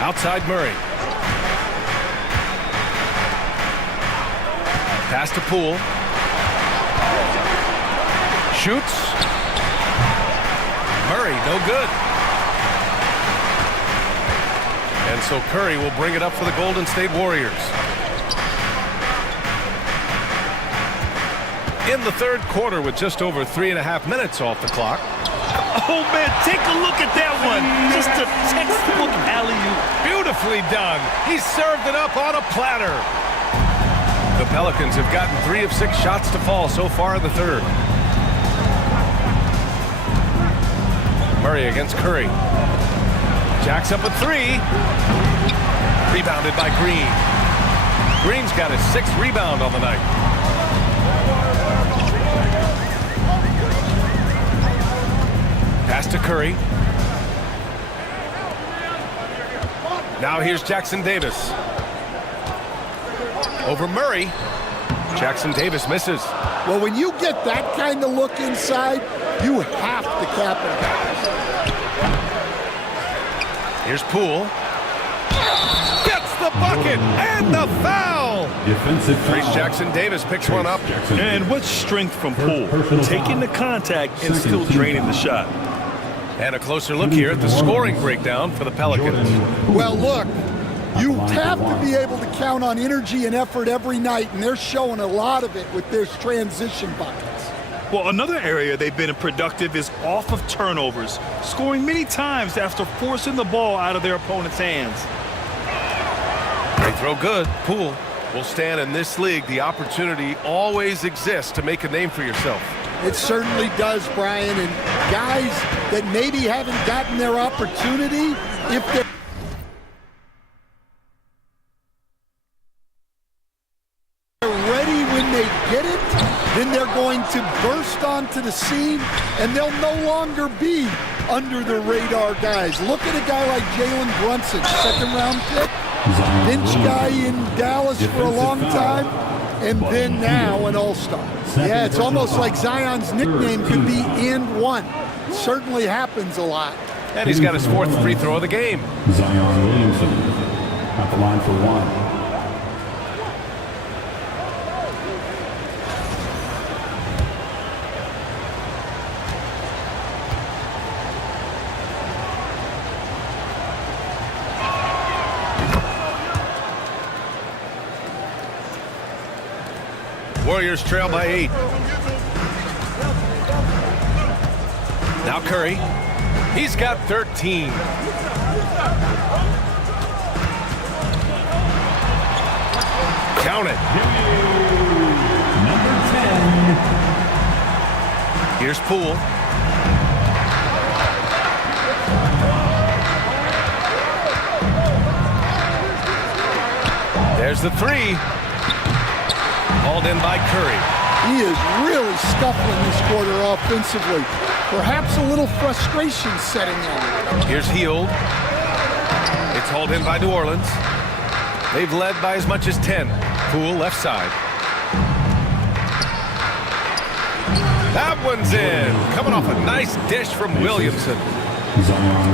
Outside Murray. Pass to Poole. Shoots. Murray, no good. And so Curry will bring it up for the Golden State Warriors. In the third quarter with just over 3.5 minutes off the clock. Oh, man, take a look at that one. Just a textbook alley-oop. Beautifully done. He served it up on a platter. The Pelicans have gotten 3 of 6 shots to fall so far in the third. Murray against Curry. Jacks up a 3. Rebounded by Green. Green's got his 6th rebound on the night. Pass to Curry. Now here's Jackson Davis. Over Murray. Jackson Davis misses. Well, when you get that kind of look inside, you have to capitalize. Here's Poole. Gets the bucket and the foul. Defensive Trace foul. Jackson Davis picks one up. And what strength from Poole. Personal Taking foul. the contact and still draining the shot. And a closer look here at the scoring breakdown for the Pelicans. Well, look, you have to be able to count on energy and effort every night, and they're showing a lot of it with their transition buckets. Well, another area they've been productive is off of turnovers, scoring many times after forcing the ball out of their opponent's hands. They throw good. Poole will stand in this league. The opportunity always exists to make a name for yourself. It certainly does, Brian, and guys that maybe haven't gotten their opportunity, if they're ready when they get it, then they're going to burst onto the scene, and they'll no longer be under the radar guys. Look at a guy like Jalen Brunson, 2nd-round pick, bench guy in Dallas for a long time, and then now an all-star. Yeah, it's almost like Zion's nickname could be "and one." Certainly happens a lot. And he's got his 4th free throw of the game. Zion Williamson at the line for 1. Warriors trail by 8. Now Curry. He's got 13. Count it. Number 10. Here's Poole. There's the 3. Hauled in by Curry. He is really scuffling this quarter offensively. Perhaps a little frustration setting in. Here's Hield. It's hauled in by New Orleans. They've led by as much as 10. Poole left side. That one's in. Coming off a nice dish from Williamson.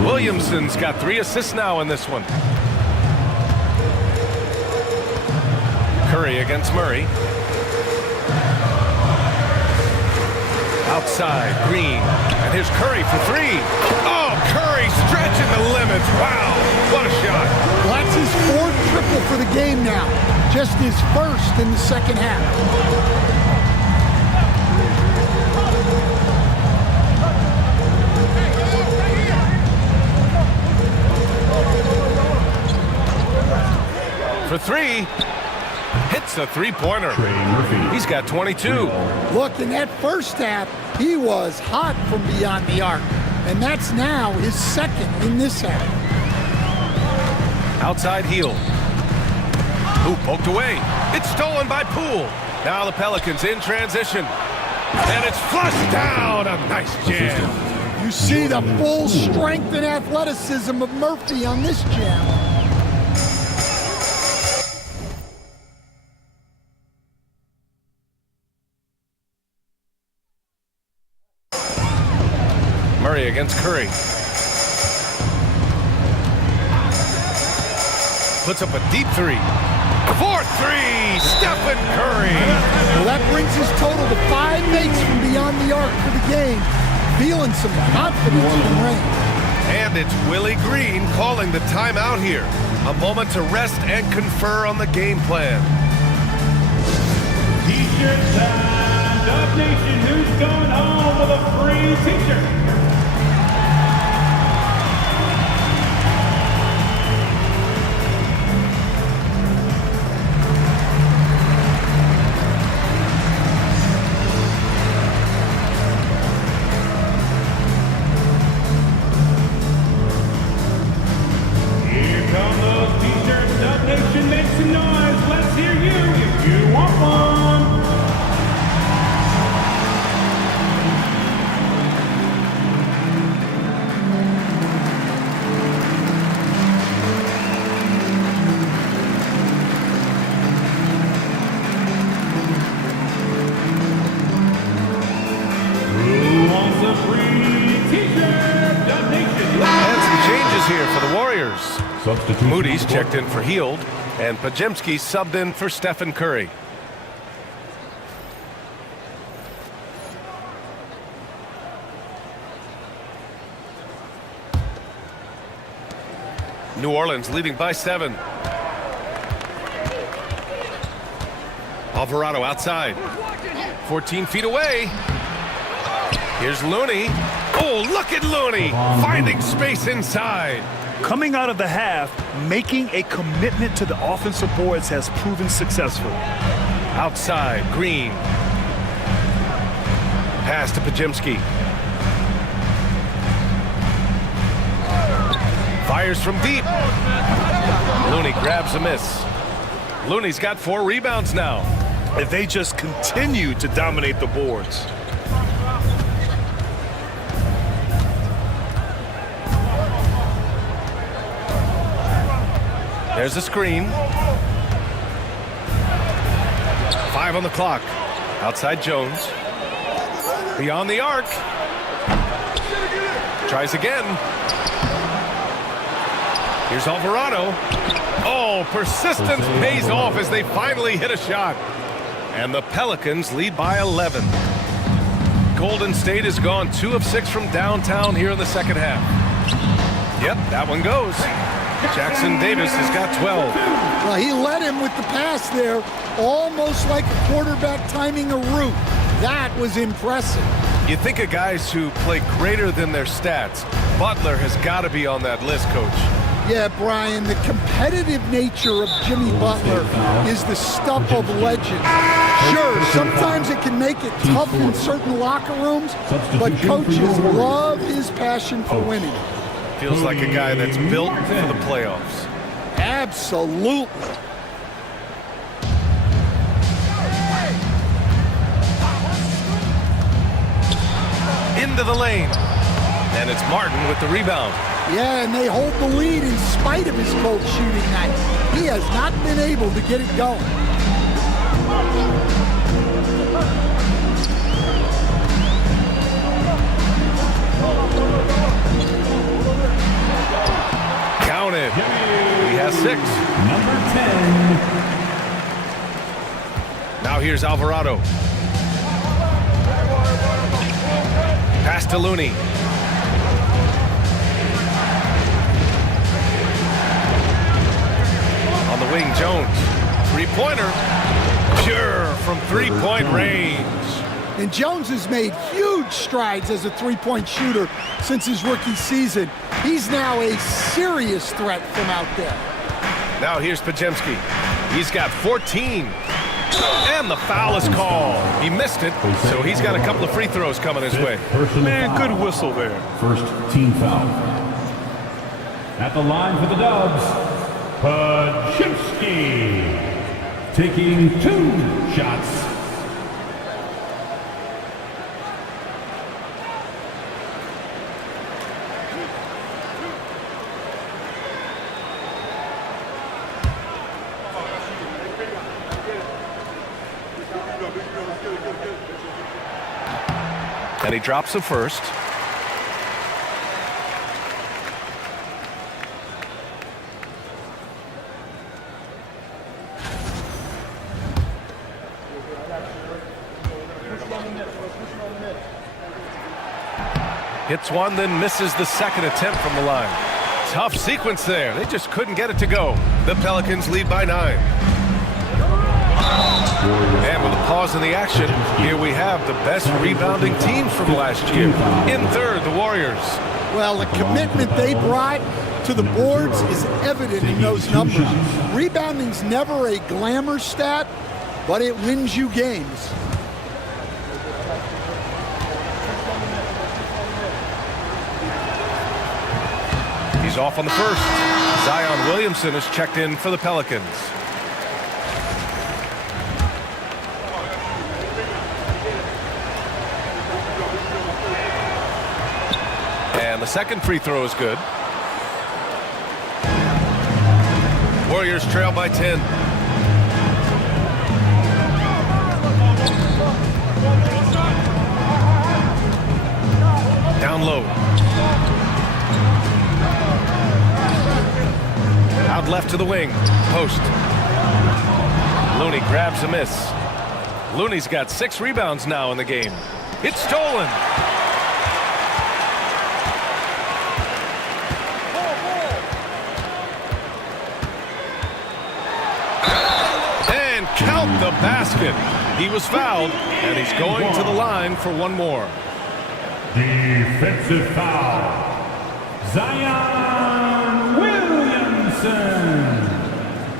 Williamson's got 3 assists now in this one. Curry against Murray. Outside, Green. And here's Curry for 3. Oh, Curry stretching the limits. Wow, what a shot. Well, that's his 4th triple for the game now. Just his 1st in the second half. For 3. Hits a 3-pointer. He's got 22. Look, in that first half, he was hot from beyond the arc. And that's now his 2nd in this half. Outside Hield. Who poked away. It's stolen by Poole. Now the Pelicans in transition. And it's flushed down. A nice jam. You see the full strength and athleticism of Murphy on this jam. Murray against Curry. Puts up a deep 3. For three, Stephen Curry. Well, that brings his total to 5 makes from beyond the arc for the game. Feeling some confidence from Rain. And it's Willie Green calling the timeout here. A moment to rest and confer on the game plan. T-shirt time. Dub Nation, who's going home with a free t-shirt? Make some noise. Let's hear you if you want one. Who wants a free t-shirt? Dub Nation. And some changes here for the Warriors. Substitution. Moody's checked in for Hield, and Pajemski subbed in for Stephen Curry. New Orleans leading by 7. Alvarado outside. 14 feet away. Here's Looney. Oh, look at Looney finding space inside. Coming out of the half, making a commitment to the offensive boards has proven successful. Outside, Green. Pass to Pajemski. Fires from deep. Looney grabs a miss. Looney's got 4 rebounds now. If they just continue to dominate the boards. There's a screen. 5 on the clock. Outside Jones. Beyond the arc. Tries again. Here's Alvarado. Oh, persistence pays off as they finally hit a shot. And the Pelicans lead by 11. Golden State has gone 2 of 6 from downtown here in the second half. Yep, that one goes. Jackson Davis has got 12. Well, he led him with the pass there, almost like a quarterback timing a route. That was impressive. You think of guys who play greater than their stats. Butler has got to be on that list, Coach. Yeah, Brian, the competitive nature of Jimmy Butler is the stuff of legends. Sure, sometimes it can make it tough in certain locker rooms, but coaches love his passion for winning. Feels like a guy that's built for the playoffs. Absolutely. Into the lane. And it's Martin with the rebound. Yeah, and they hold the lead in spite of his cold shooting night. He has not been able to get it going. Counted. He has 6. Number 10. Now here's Alvarado. Pass to Looney. On the wing, Jones. 3-pointer. Pure from 3-point range. And Jones has made huge strides as a three-point shooter since his rookie season. He's now a serious threat from out there. Now here's Pajemski. He's got 14. And the foul is called. He missed it, so he's got a couple of free throws coming his way. Man, good whistle there. First team foul. At the line for the Dubs, Pajemski taking 2 shots. And he drops the first. Hits one, then misses the second attempt from the line. Tough sequence there. They just couldn't get it to go. The Pelicans lead by 9. And with a pause in the action, here we have the best rebounding teams from last year. In third, the Warriors. Well, the commitment they brought to the boards is evident in those numbers. Rebounding's never a glamour stat, but it wins you games. He's off on the first. Zion Williamson is checked in for the Pelicans. And the second free throw is good. Warriors trail by 10. Down low. Out left to the wing. Post. Looney grabs a miss. Looney's got 6 rebounds now in the game. It's stolen. And count the basket. He was fouled, and he's going to the line for one more. Defensive foul. Zion Williamson.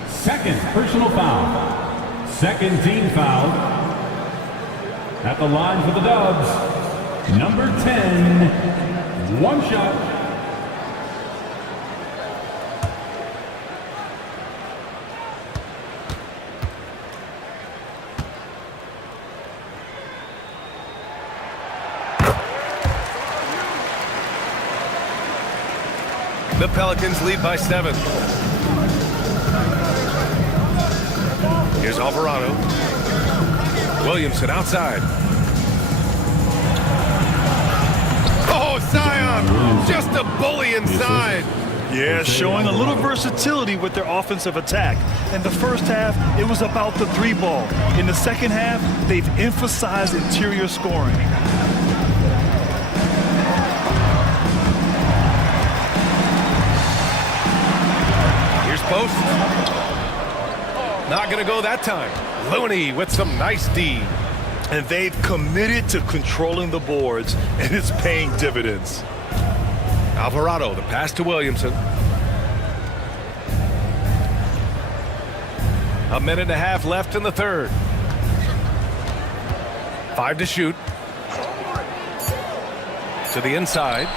Second personal foul. Second team foul. At the line for the Dubs, number 10, one shot. The Pelicans lead by 7. Here's Alvarado. Williamson outside. Oh, Zion! Just a bully inside. Yeah, showing a little versatility with their offensive attack. In the first half, it was about the 3-ball. In the second half, they've emphasized interior scoring. Here's post. Not going to go that time. Looney with some nice D. And they've committed to controlling the boards, and it's paying dividends. Alvarado, the pass to Williamson. A minute and a half left in the third. 5 to shoot. To the inside.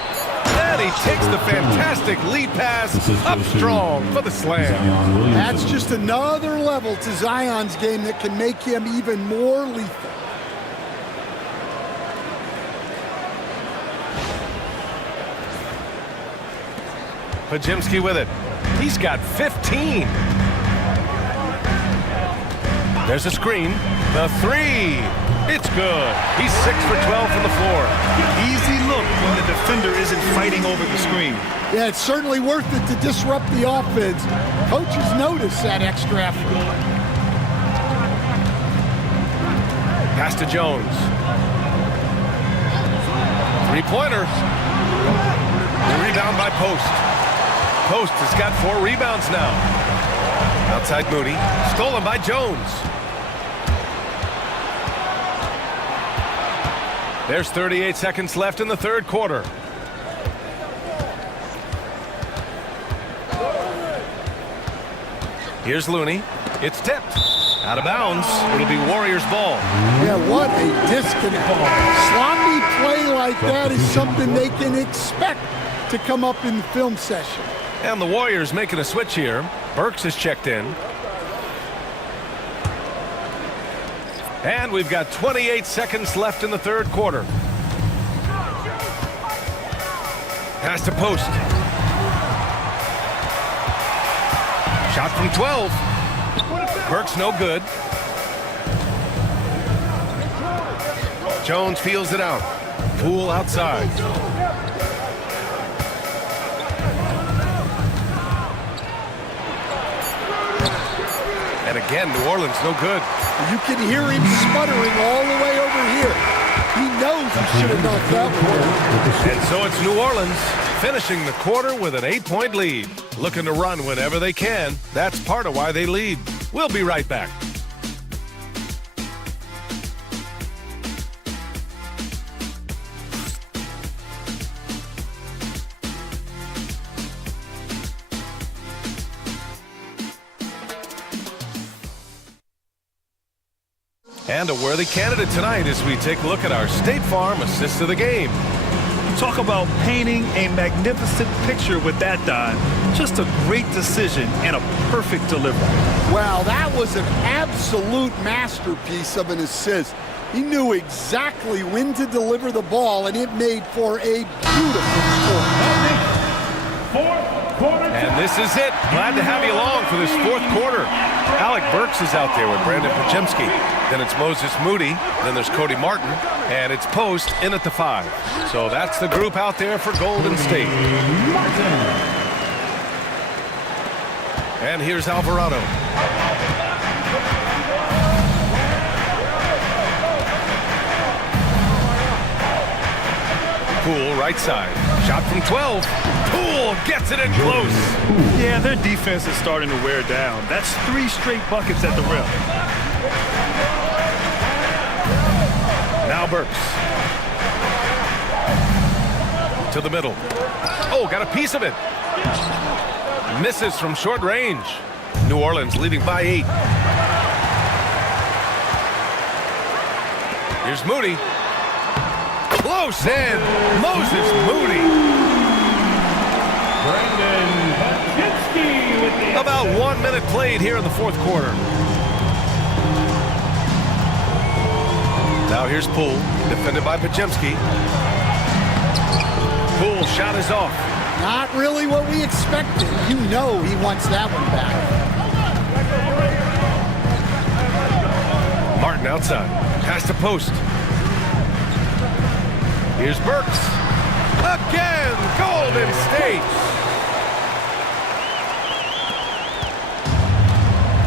And he takes the fantastic lead pass up strong for the slam. That's just another level to Zion's game that can make him even more lethal. Podziemski with it. He's got 15. There's a screen. The 3. It's good. He's 6 for 12 from the floor. Easy look when the defender isn't fighting over the screen. Yeah, it's certainly worth it to disrupt the offense. Coaches notice that extra effort. Pass to Jones. 3-pointer. The rebound by Post. Post has got 4 rebounds now. Outside Mooney. Stolen by Jones. There's 38 seconds left in the third quarter. Here's Looney. It's tipped. Out of bounds. It'll be Warriors ball. Yeah, what a disconnect. Sloppy play like that is something they can expect to come up in the film session. And the Warriors making a switch here. Burks is checked in. And we've got 28 seconds left in the third quarter. Pass to Post. Shot from 12. Burks no good. Jones feels it out. Poole outside. And again, New Orleans no good. You can hear him sputtering all the way over here. He knows he should have knocked that one. And so it's New Orleans finishing the quarter with an 8-point lead. Looking to run whenever they can. That's part of why they lead. We'll be right back. And a worthy candidate tonight as we take a look at our State Farm assist of the game. Talk about painting a magnificent picture with that dive. Just a great decision and a perfect delivery. Wow, that was an absolute masterpiece of an assist. He knew exactly when to deliver the ball, and it made for a beautiful score. And this is it. Glad to have you along for this fourth quarter. Alec Burks is out there with Brandon Pachemski. Then it's Moses Moody. Then there's Cody Martin. And it's Post in at the 5. So that's the group out there for Golden State. And here's Alvarado. Poole, right side. Shot from 12. Poole gets it in close. Yeah, their defense is starting to wear down. That's 3 straight buckets at the rim. Now Burks. To the middle. Oh, got a piece of it. Misses from short range. New Orleans leading by 8. Here's Moody. Close in. Moses Moody. Brandon Pachemski with the About 1 minute played here in the fourth quarter. Now here's Poole, defended by Pachemski. Poole shot is off. Not really what we expected. You know he wants that one back. Martin outside. Pass to Post. Here's Burks. Again, Golden State.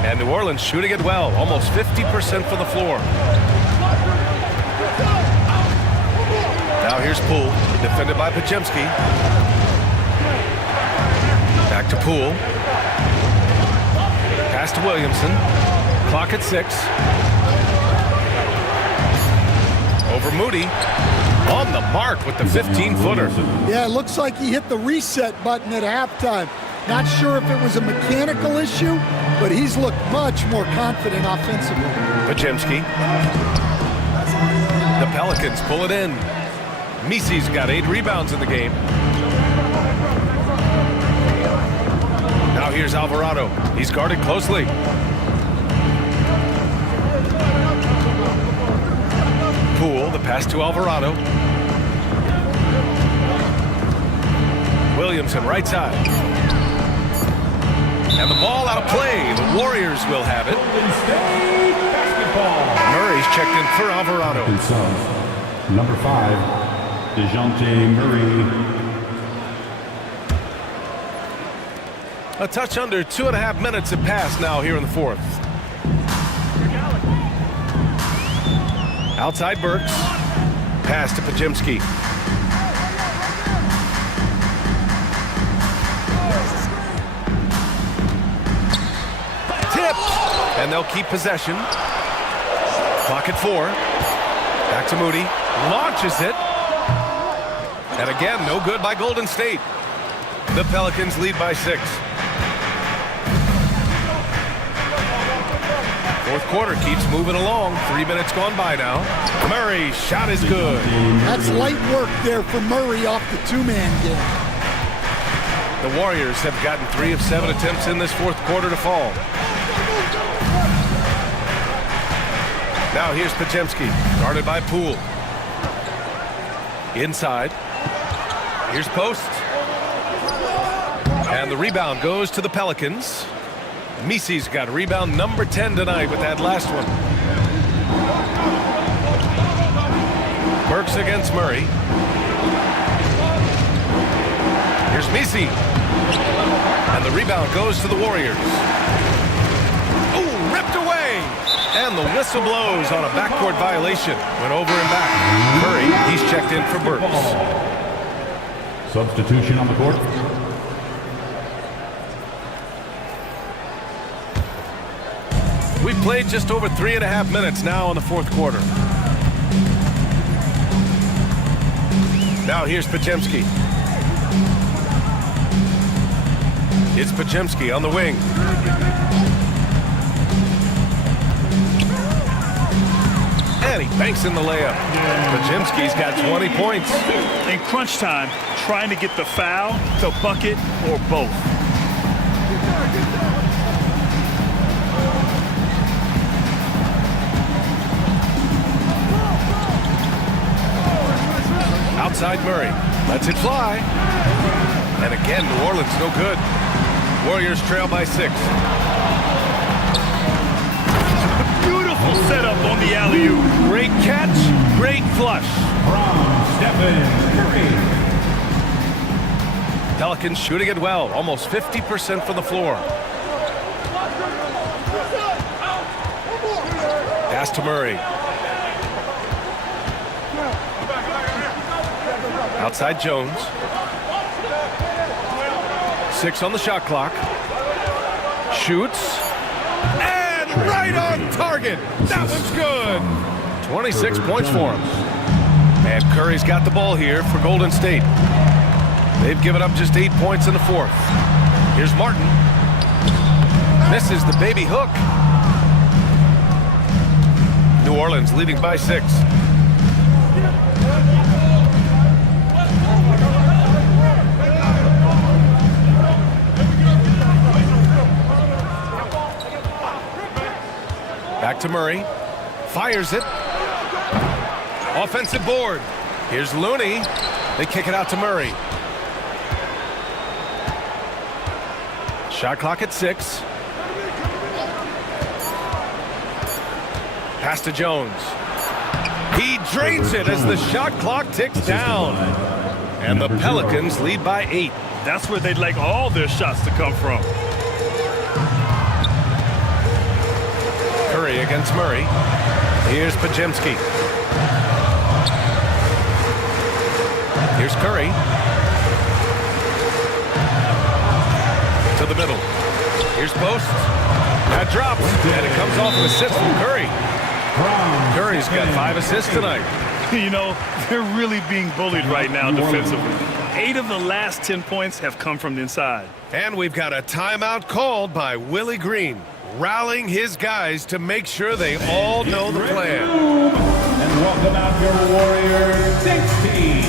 And New Orleans shooting it well. Almost 50% from the floor. Now here's Poole, defended by Pachemski. Back to Poole. Pass to Williamson. Clock at 6. Over Moody. On the mark with the 15-footer. Yeah, it looks like he hit the reset button at halftime. Not sure if it was a mechanical issue, but he's looked much more confident offensively. Pachemski. The Pelicans pull it in. Misi's got 8 rebounds in the game. Now here's Alvarado. He's guarded closely. Poole, the pass to Alvarado. Williamson, right side. And the ball out of play. The Warriors will have it. Murray's checked in for Alvarado. Number 5. DeJounte Murray. A touch under 2.5 minutes have passed now here in the fourth. Outside Burks. Pass to Pachemski. Tipped. And they'll keep possession. Clock at 4. Back to Moody. Launches it. And again, no good by Golden State. The Pelicans lead by 6. Fourth quarter keeps moving along. 3 minutes gone by now. Murray's shot is good. That's light work there for Murray off the 2-man game. The Warriors have gotten 3 of 7 attempts in this fourth quarter to fall. Now here's Pachemski, guarded by Poole. Inside. Here's Post. And the rebound goes to the Pelicans. Misi's got rebound number 10 tonight with that last one. Burks against Murray. Here's Misi. And the rebound goes to the Warriors. Ooh, ripped away. And the whistle blows on a backcourt violation. Went over and back. Curry, he's checked in for Burks. Substitution on the court. We played just over 3.5 minutes now in the fourth quarter. Now here's Podziemski. It's Podziemski on the wing. And he banks in the layup. Podziemski's got 20 points. In crunch time, trying to get the foul, the bucket, or both. Outside Murray. Lets it fly. And again, New Orleans no good. Warriors trail by 6. Beautiful setup on the alley-oop. Great catch, great flush. From Stephen Curry. Pelicans shooting it well, almost 50% from the floor. Pass to Murray. Outside Jones. 6 on the shot clock. Shoots. And right on target. That one's good. 26 points for him. And Curry's got the ball here for Golden State. They've given up just 8 points in the fourth. Here's Martin. Misses the baby hook. New Orleans leading by 6. Back to Murray. Fires it. Offensive board. Here's Looney. They kick it out to Murray. Shot clock at 6. Pass to Jones. He drains it as the shot clock ticks down. And the Pelicans lead by 8. That's where they'd like all their shots to come from. Curry against Murray. Here's Podziemski. Here's Curry. To the middle. Here's Post. That drops. And it comes off an assist from Curry. Curry's got 5 assists tonight. You know, they're really being bullied right now defensively. 8 of the last 10 points have come from the inside. And we've got a timeout called by Willie Green, rallying his guys to make sure they all know the plan. And welcome out your Warriors 16.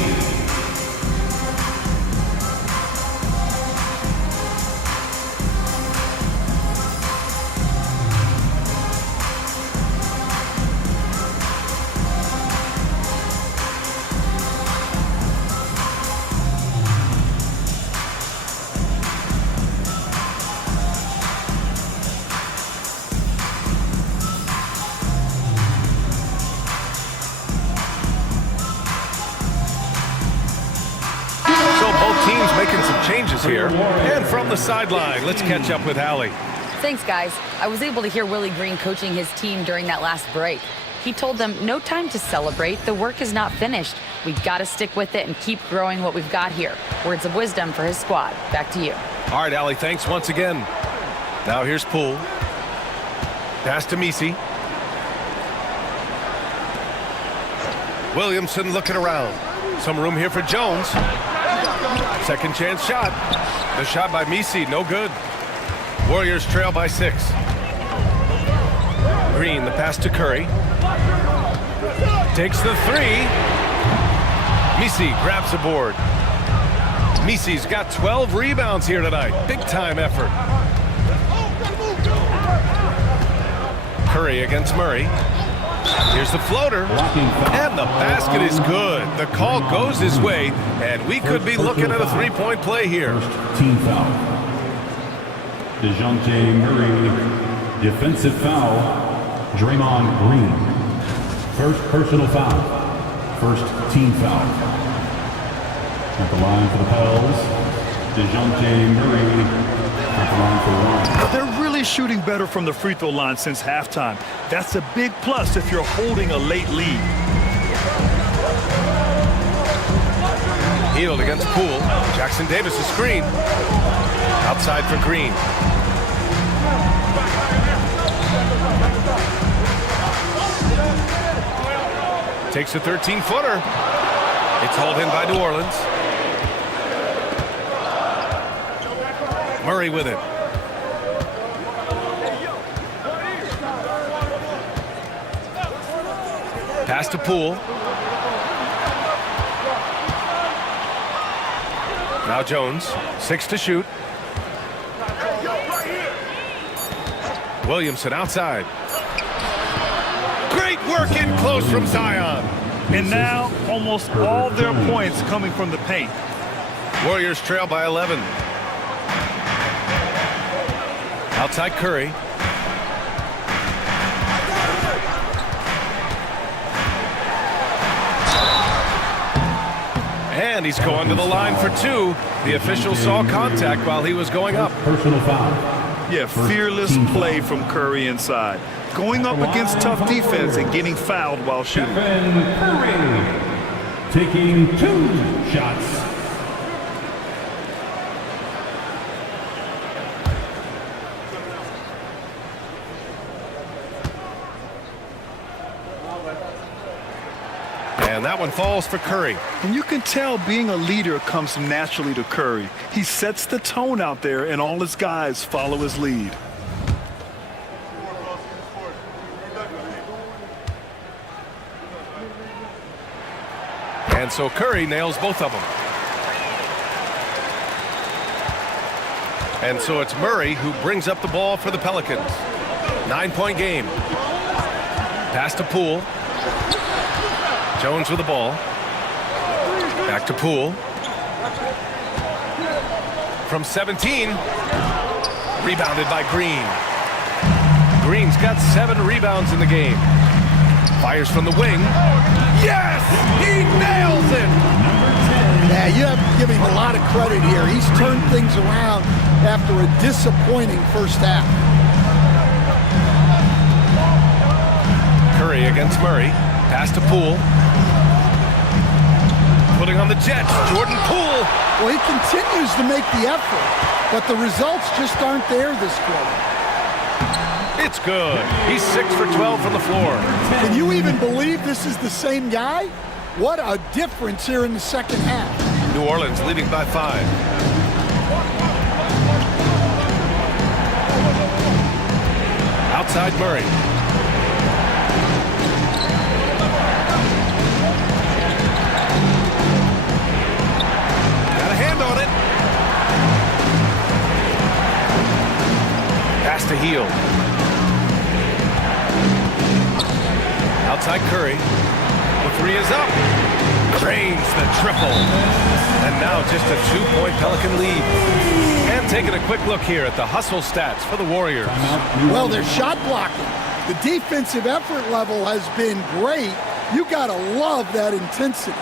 Teams making some changes here. And from the sideline, let's catch up with Allie. Thanks, guys. I was able to hear Willie Green coaching his team during that last break. He told them, no time to celebrate. The work is not finished. We've got to stick with it and keep growing what we've got here. Words of wisdom for his squad. Back to you. All right, Allie, thanks once again. Now here's Poole. Pass to Misi. Williamson looking around. Some room here for Jones. Second chance shot. The shot by Misi, no good. Warriors trail by 6. Green, the pass to Curry. Takes the 3. Misi grabs the board. Misi's got 12 rebounds here tonight. Big time effort. Curry against Murray. Here's the floater, and the basket is good. The call goes his way, and we could be looking at a 3-point play here. First team foul. DeJounte Murray, defensive foul. Draymond Green. First personal foul. First team foul. At the line for the Pels, DeJounte Murray at the line for one. They're really shooting better from the free throw line since halftime. That's a big plus if you're holding a late lead. Hield against Poole. Jackson Davis' screen. Outside for Green. Takes a 13-footer. It's hauled in by New Orleans. Murray with it. Pass to Poole. Now Jones, 6 to shoot. Williamson outside. Great work in close from Zion. And now almost all their points coming from the paint. Warriors trail by 11. Outside Curry. And he's going to the line for 2. The official saw contact while he was going up. Personal foul. Yeah, fearless play from Curry inside. Going up against tough defense and getting fouled while shooting. Stephen Curry taking 2 shots. And that one falls for Curry. And you can tell being a leader comes naturally to Curry. He sets the tone out there and all his guys follow his lead. And so Curry nails both of them. And so it's Murray who brings up the ball for the Pelicans. 9-point game. Pass to Poole. Jones with the ball. Back to Poole. From 17. Rebounded by Green. Green's got 7 rebounds in the game. Fires from the wing. Yes! He nails it! Yeah, you have to give him a lot of credit here. He's turned things around after a disappointing first half. Curry against Murray. Pass to Poole. Putting on the Jets. Jordan Poole. Well, he continues to make the effort, but the results just aren't there this quarter. It's good. He's 6 for 12 from the floor. Can you even believe this is the same guy? What a difference here in the second half. New Orleans leading by 5. Outside Murray. Got a hand on it. Pass to Hield. Outside Curry. The 3 is up. Drains the triple. And now just a 2-point Pelican lead. And taking a quick look here at the hustle stats for the Warriors. Well, they're shot blocking. The defensive effort level has been great. You gotta love that intensity.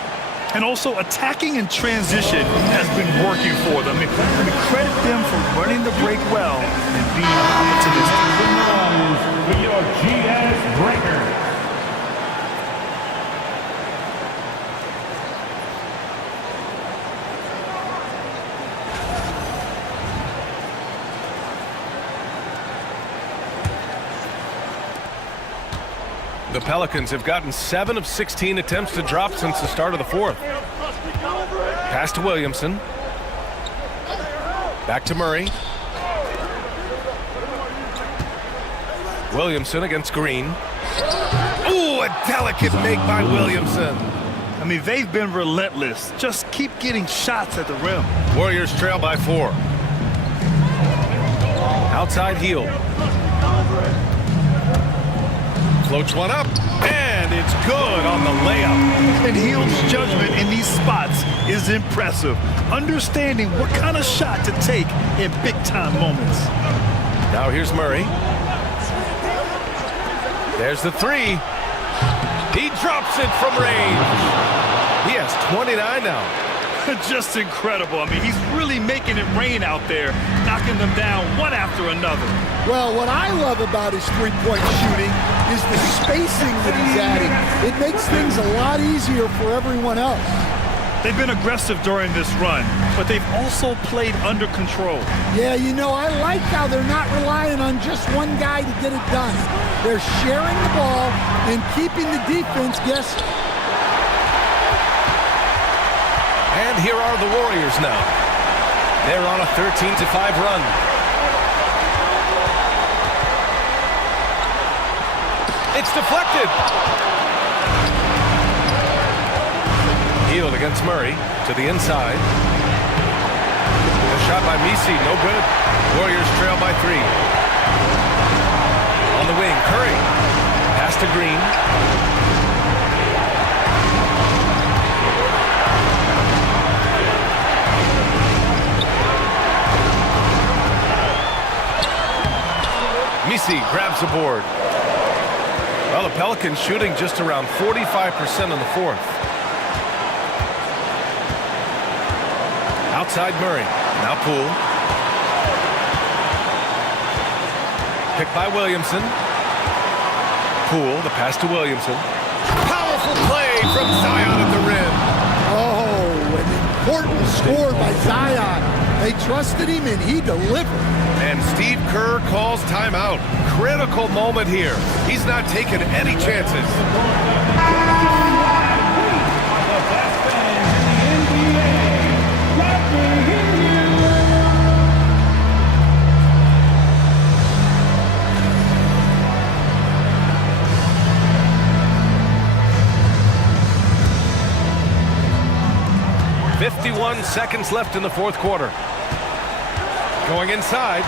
And also attacking in transition has been working for them. I mean, credit them for running the break well and being opportunistic. For your GS Breaker. The Pelicans have gotten 7 of 16 attempts to drop since the start of the 4th. Pass to Williamson. Back to Murray. Williamson against Green. Ooh, a delicate make by Williamson. I mean, they've been relentless. Just keep getting shots at the rim. Warriors trail by 4. Outside Hield. Floats one up, and it's good on the layup. And Hield's judgment in these spots is impressive. Understanding what kind of shot to take in big-time moments. Now here's Murray. There's the 3. He drops it from range. He has 29 now. Just incredible. I mean, he's really making it rain out there, knocking them down one after another. Well, what I love about his three-point shooting is the spacing that he's adding. It makes things a lot easier for everyone else. They've been aggressive during this run, but they've also played under control. Yeah, you know, I like how they're not relying on just one guy to get it done. They're sharing the ball and keeping the defense guessing. And here are the Warriors now. They're on a 13-5 run. It's deflected. Healed against Murray to the inside. A shot by Misi, no good. Warriors trail by 3. On the wing, Curry. Pass to Green. Misi grabs the board. Well, the Pelicans shooting just around 45% in the fourth. Outside Murray. Now Poole. Picked by Williamson. Poole, the pass to Williamson. Powerful play from Zion at the rim. Oh, an important score by Zion. They trusted him and he delivered. And Steve Kerr calls timeout. Critical moment here. He's not taking any chances. .51 seconds left in the fourth quarter. Going inside.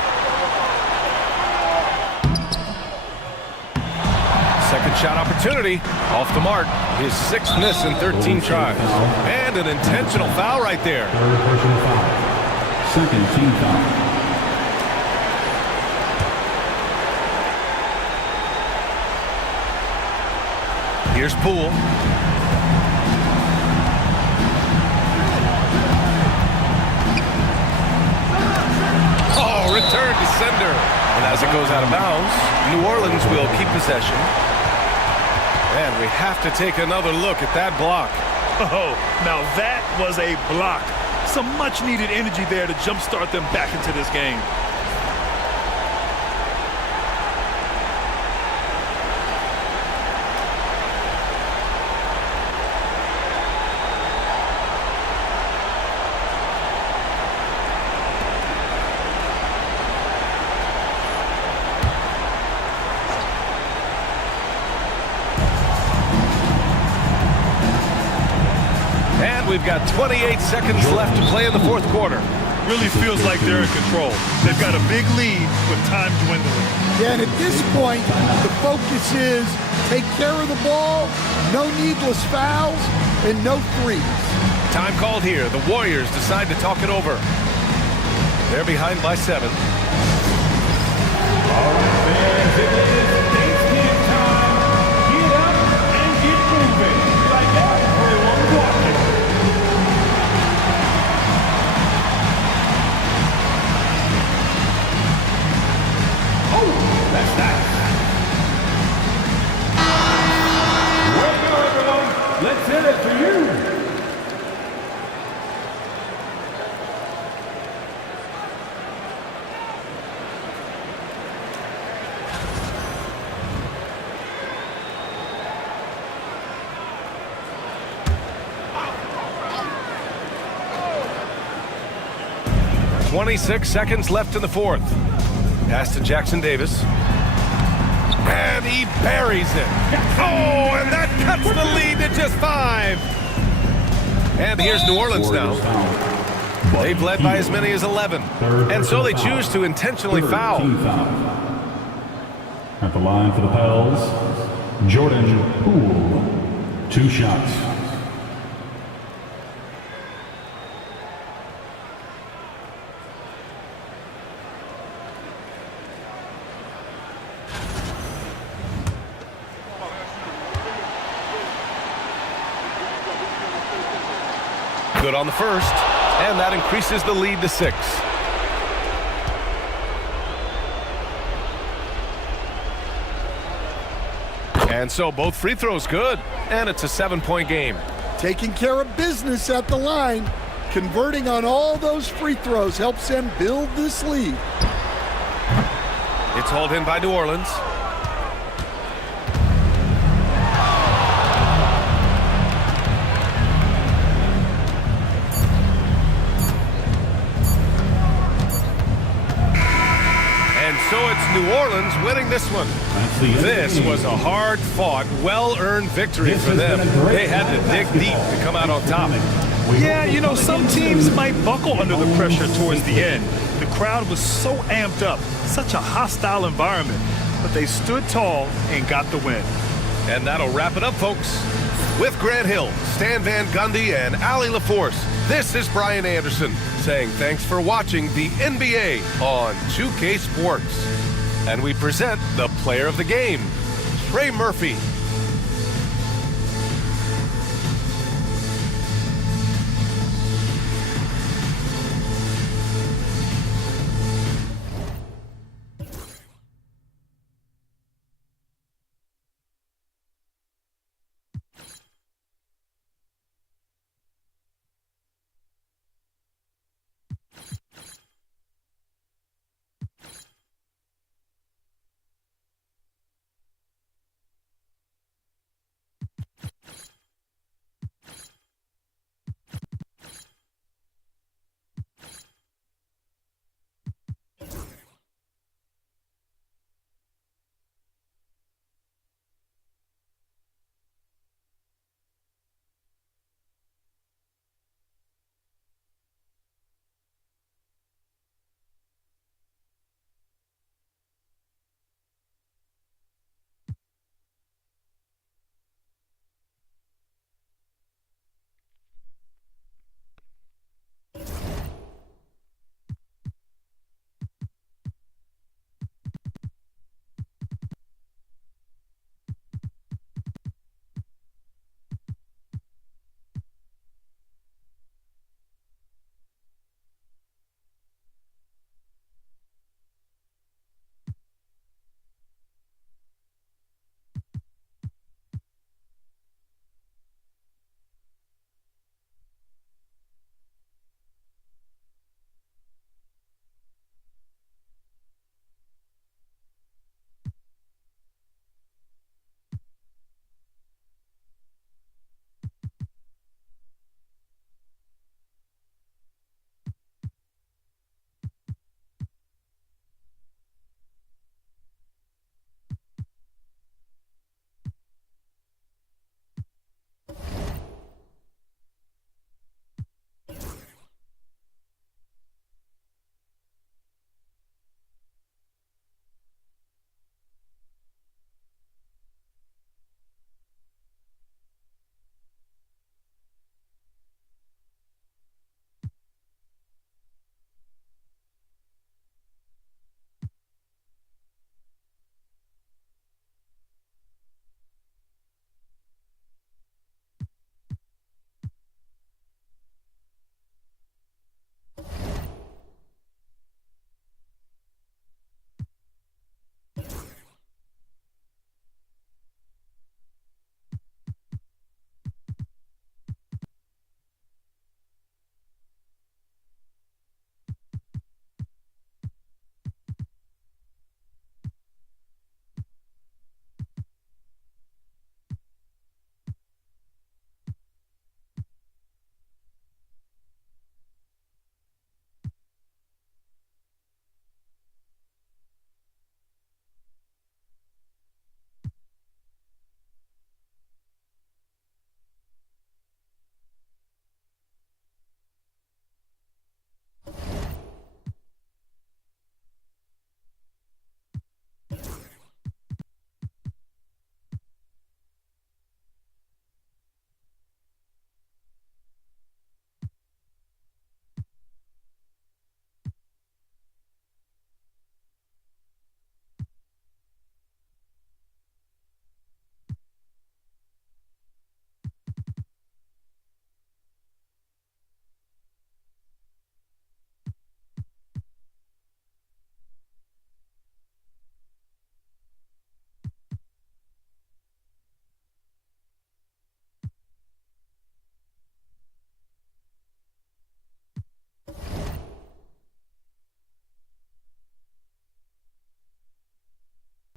Second shot opportunity. Off the mark. His 6th miss in 13 tries. And an intentional foul right there. Third personal foul. Second team foul. Here's Poole. Return to sender. And as it goes out of bounds, New Orleans will keep possession. And we have to take another look at that block. Oh, now that was a block. Some much-needed energy there to jumpstart them back into this game. We've got 28 seconds left to play in the fourth quarter. Really feels like they're in control. They've got a big lead with time dwindling. Yeah, and at this point, the focus is take care of the ball, no needless fouls, and no threes. Time called here. The Warriors decide to talk it over. They're behind by 7. All right, fans, it is Thanksgiving time. Get up and get moving. Like everyone watching. That's nice. Welcome, everyone. Let's hit it for you. Oh. 26 seconds left in the fourth. Pass to Jackson Davis. And he buries it. Oh, and that cuts the lead to just 5. And here's New Orleans now. They've led by as many as 11. And so they choose to intentionally foul. At the line for the Pels, Jordan Poole. 2 shots. Good on the first, and that increases the lead to 6. And so both free throws good, and it's a 7-point game. Taking care of business at the line, converting on all those free throws helps them build this lead. It's hauled in by New Orleans. And so it's New Orleans winning this one. This was a hard-fought, well-earned victory for them. They had to dig deep to come out on top. Yeah, you know, some teams might buckle under the pressure towards the end. The crowd was so amped up, such a hostile environment, but they stood tall and got the win. And that'll wrap it up, folks. With Grant Hill, Stan Van Gundy, and Allie LaForce, this is Brian Anderson saying thanks for watching the NBA on 2K Sports. And we present the player of the game, Trey Murphy.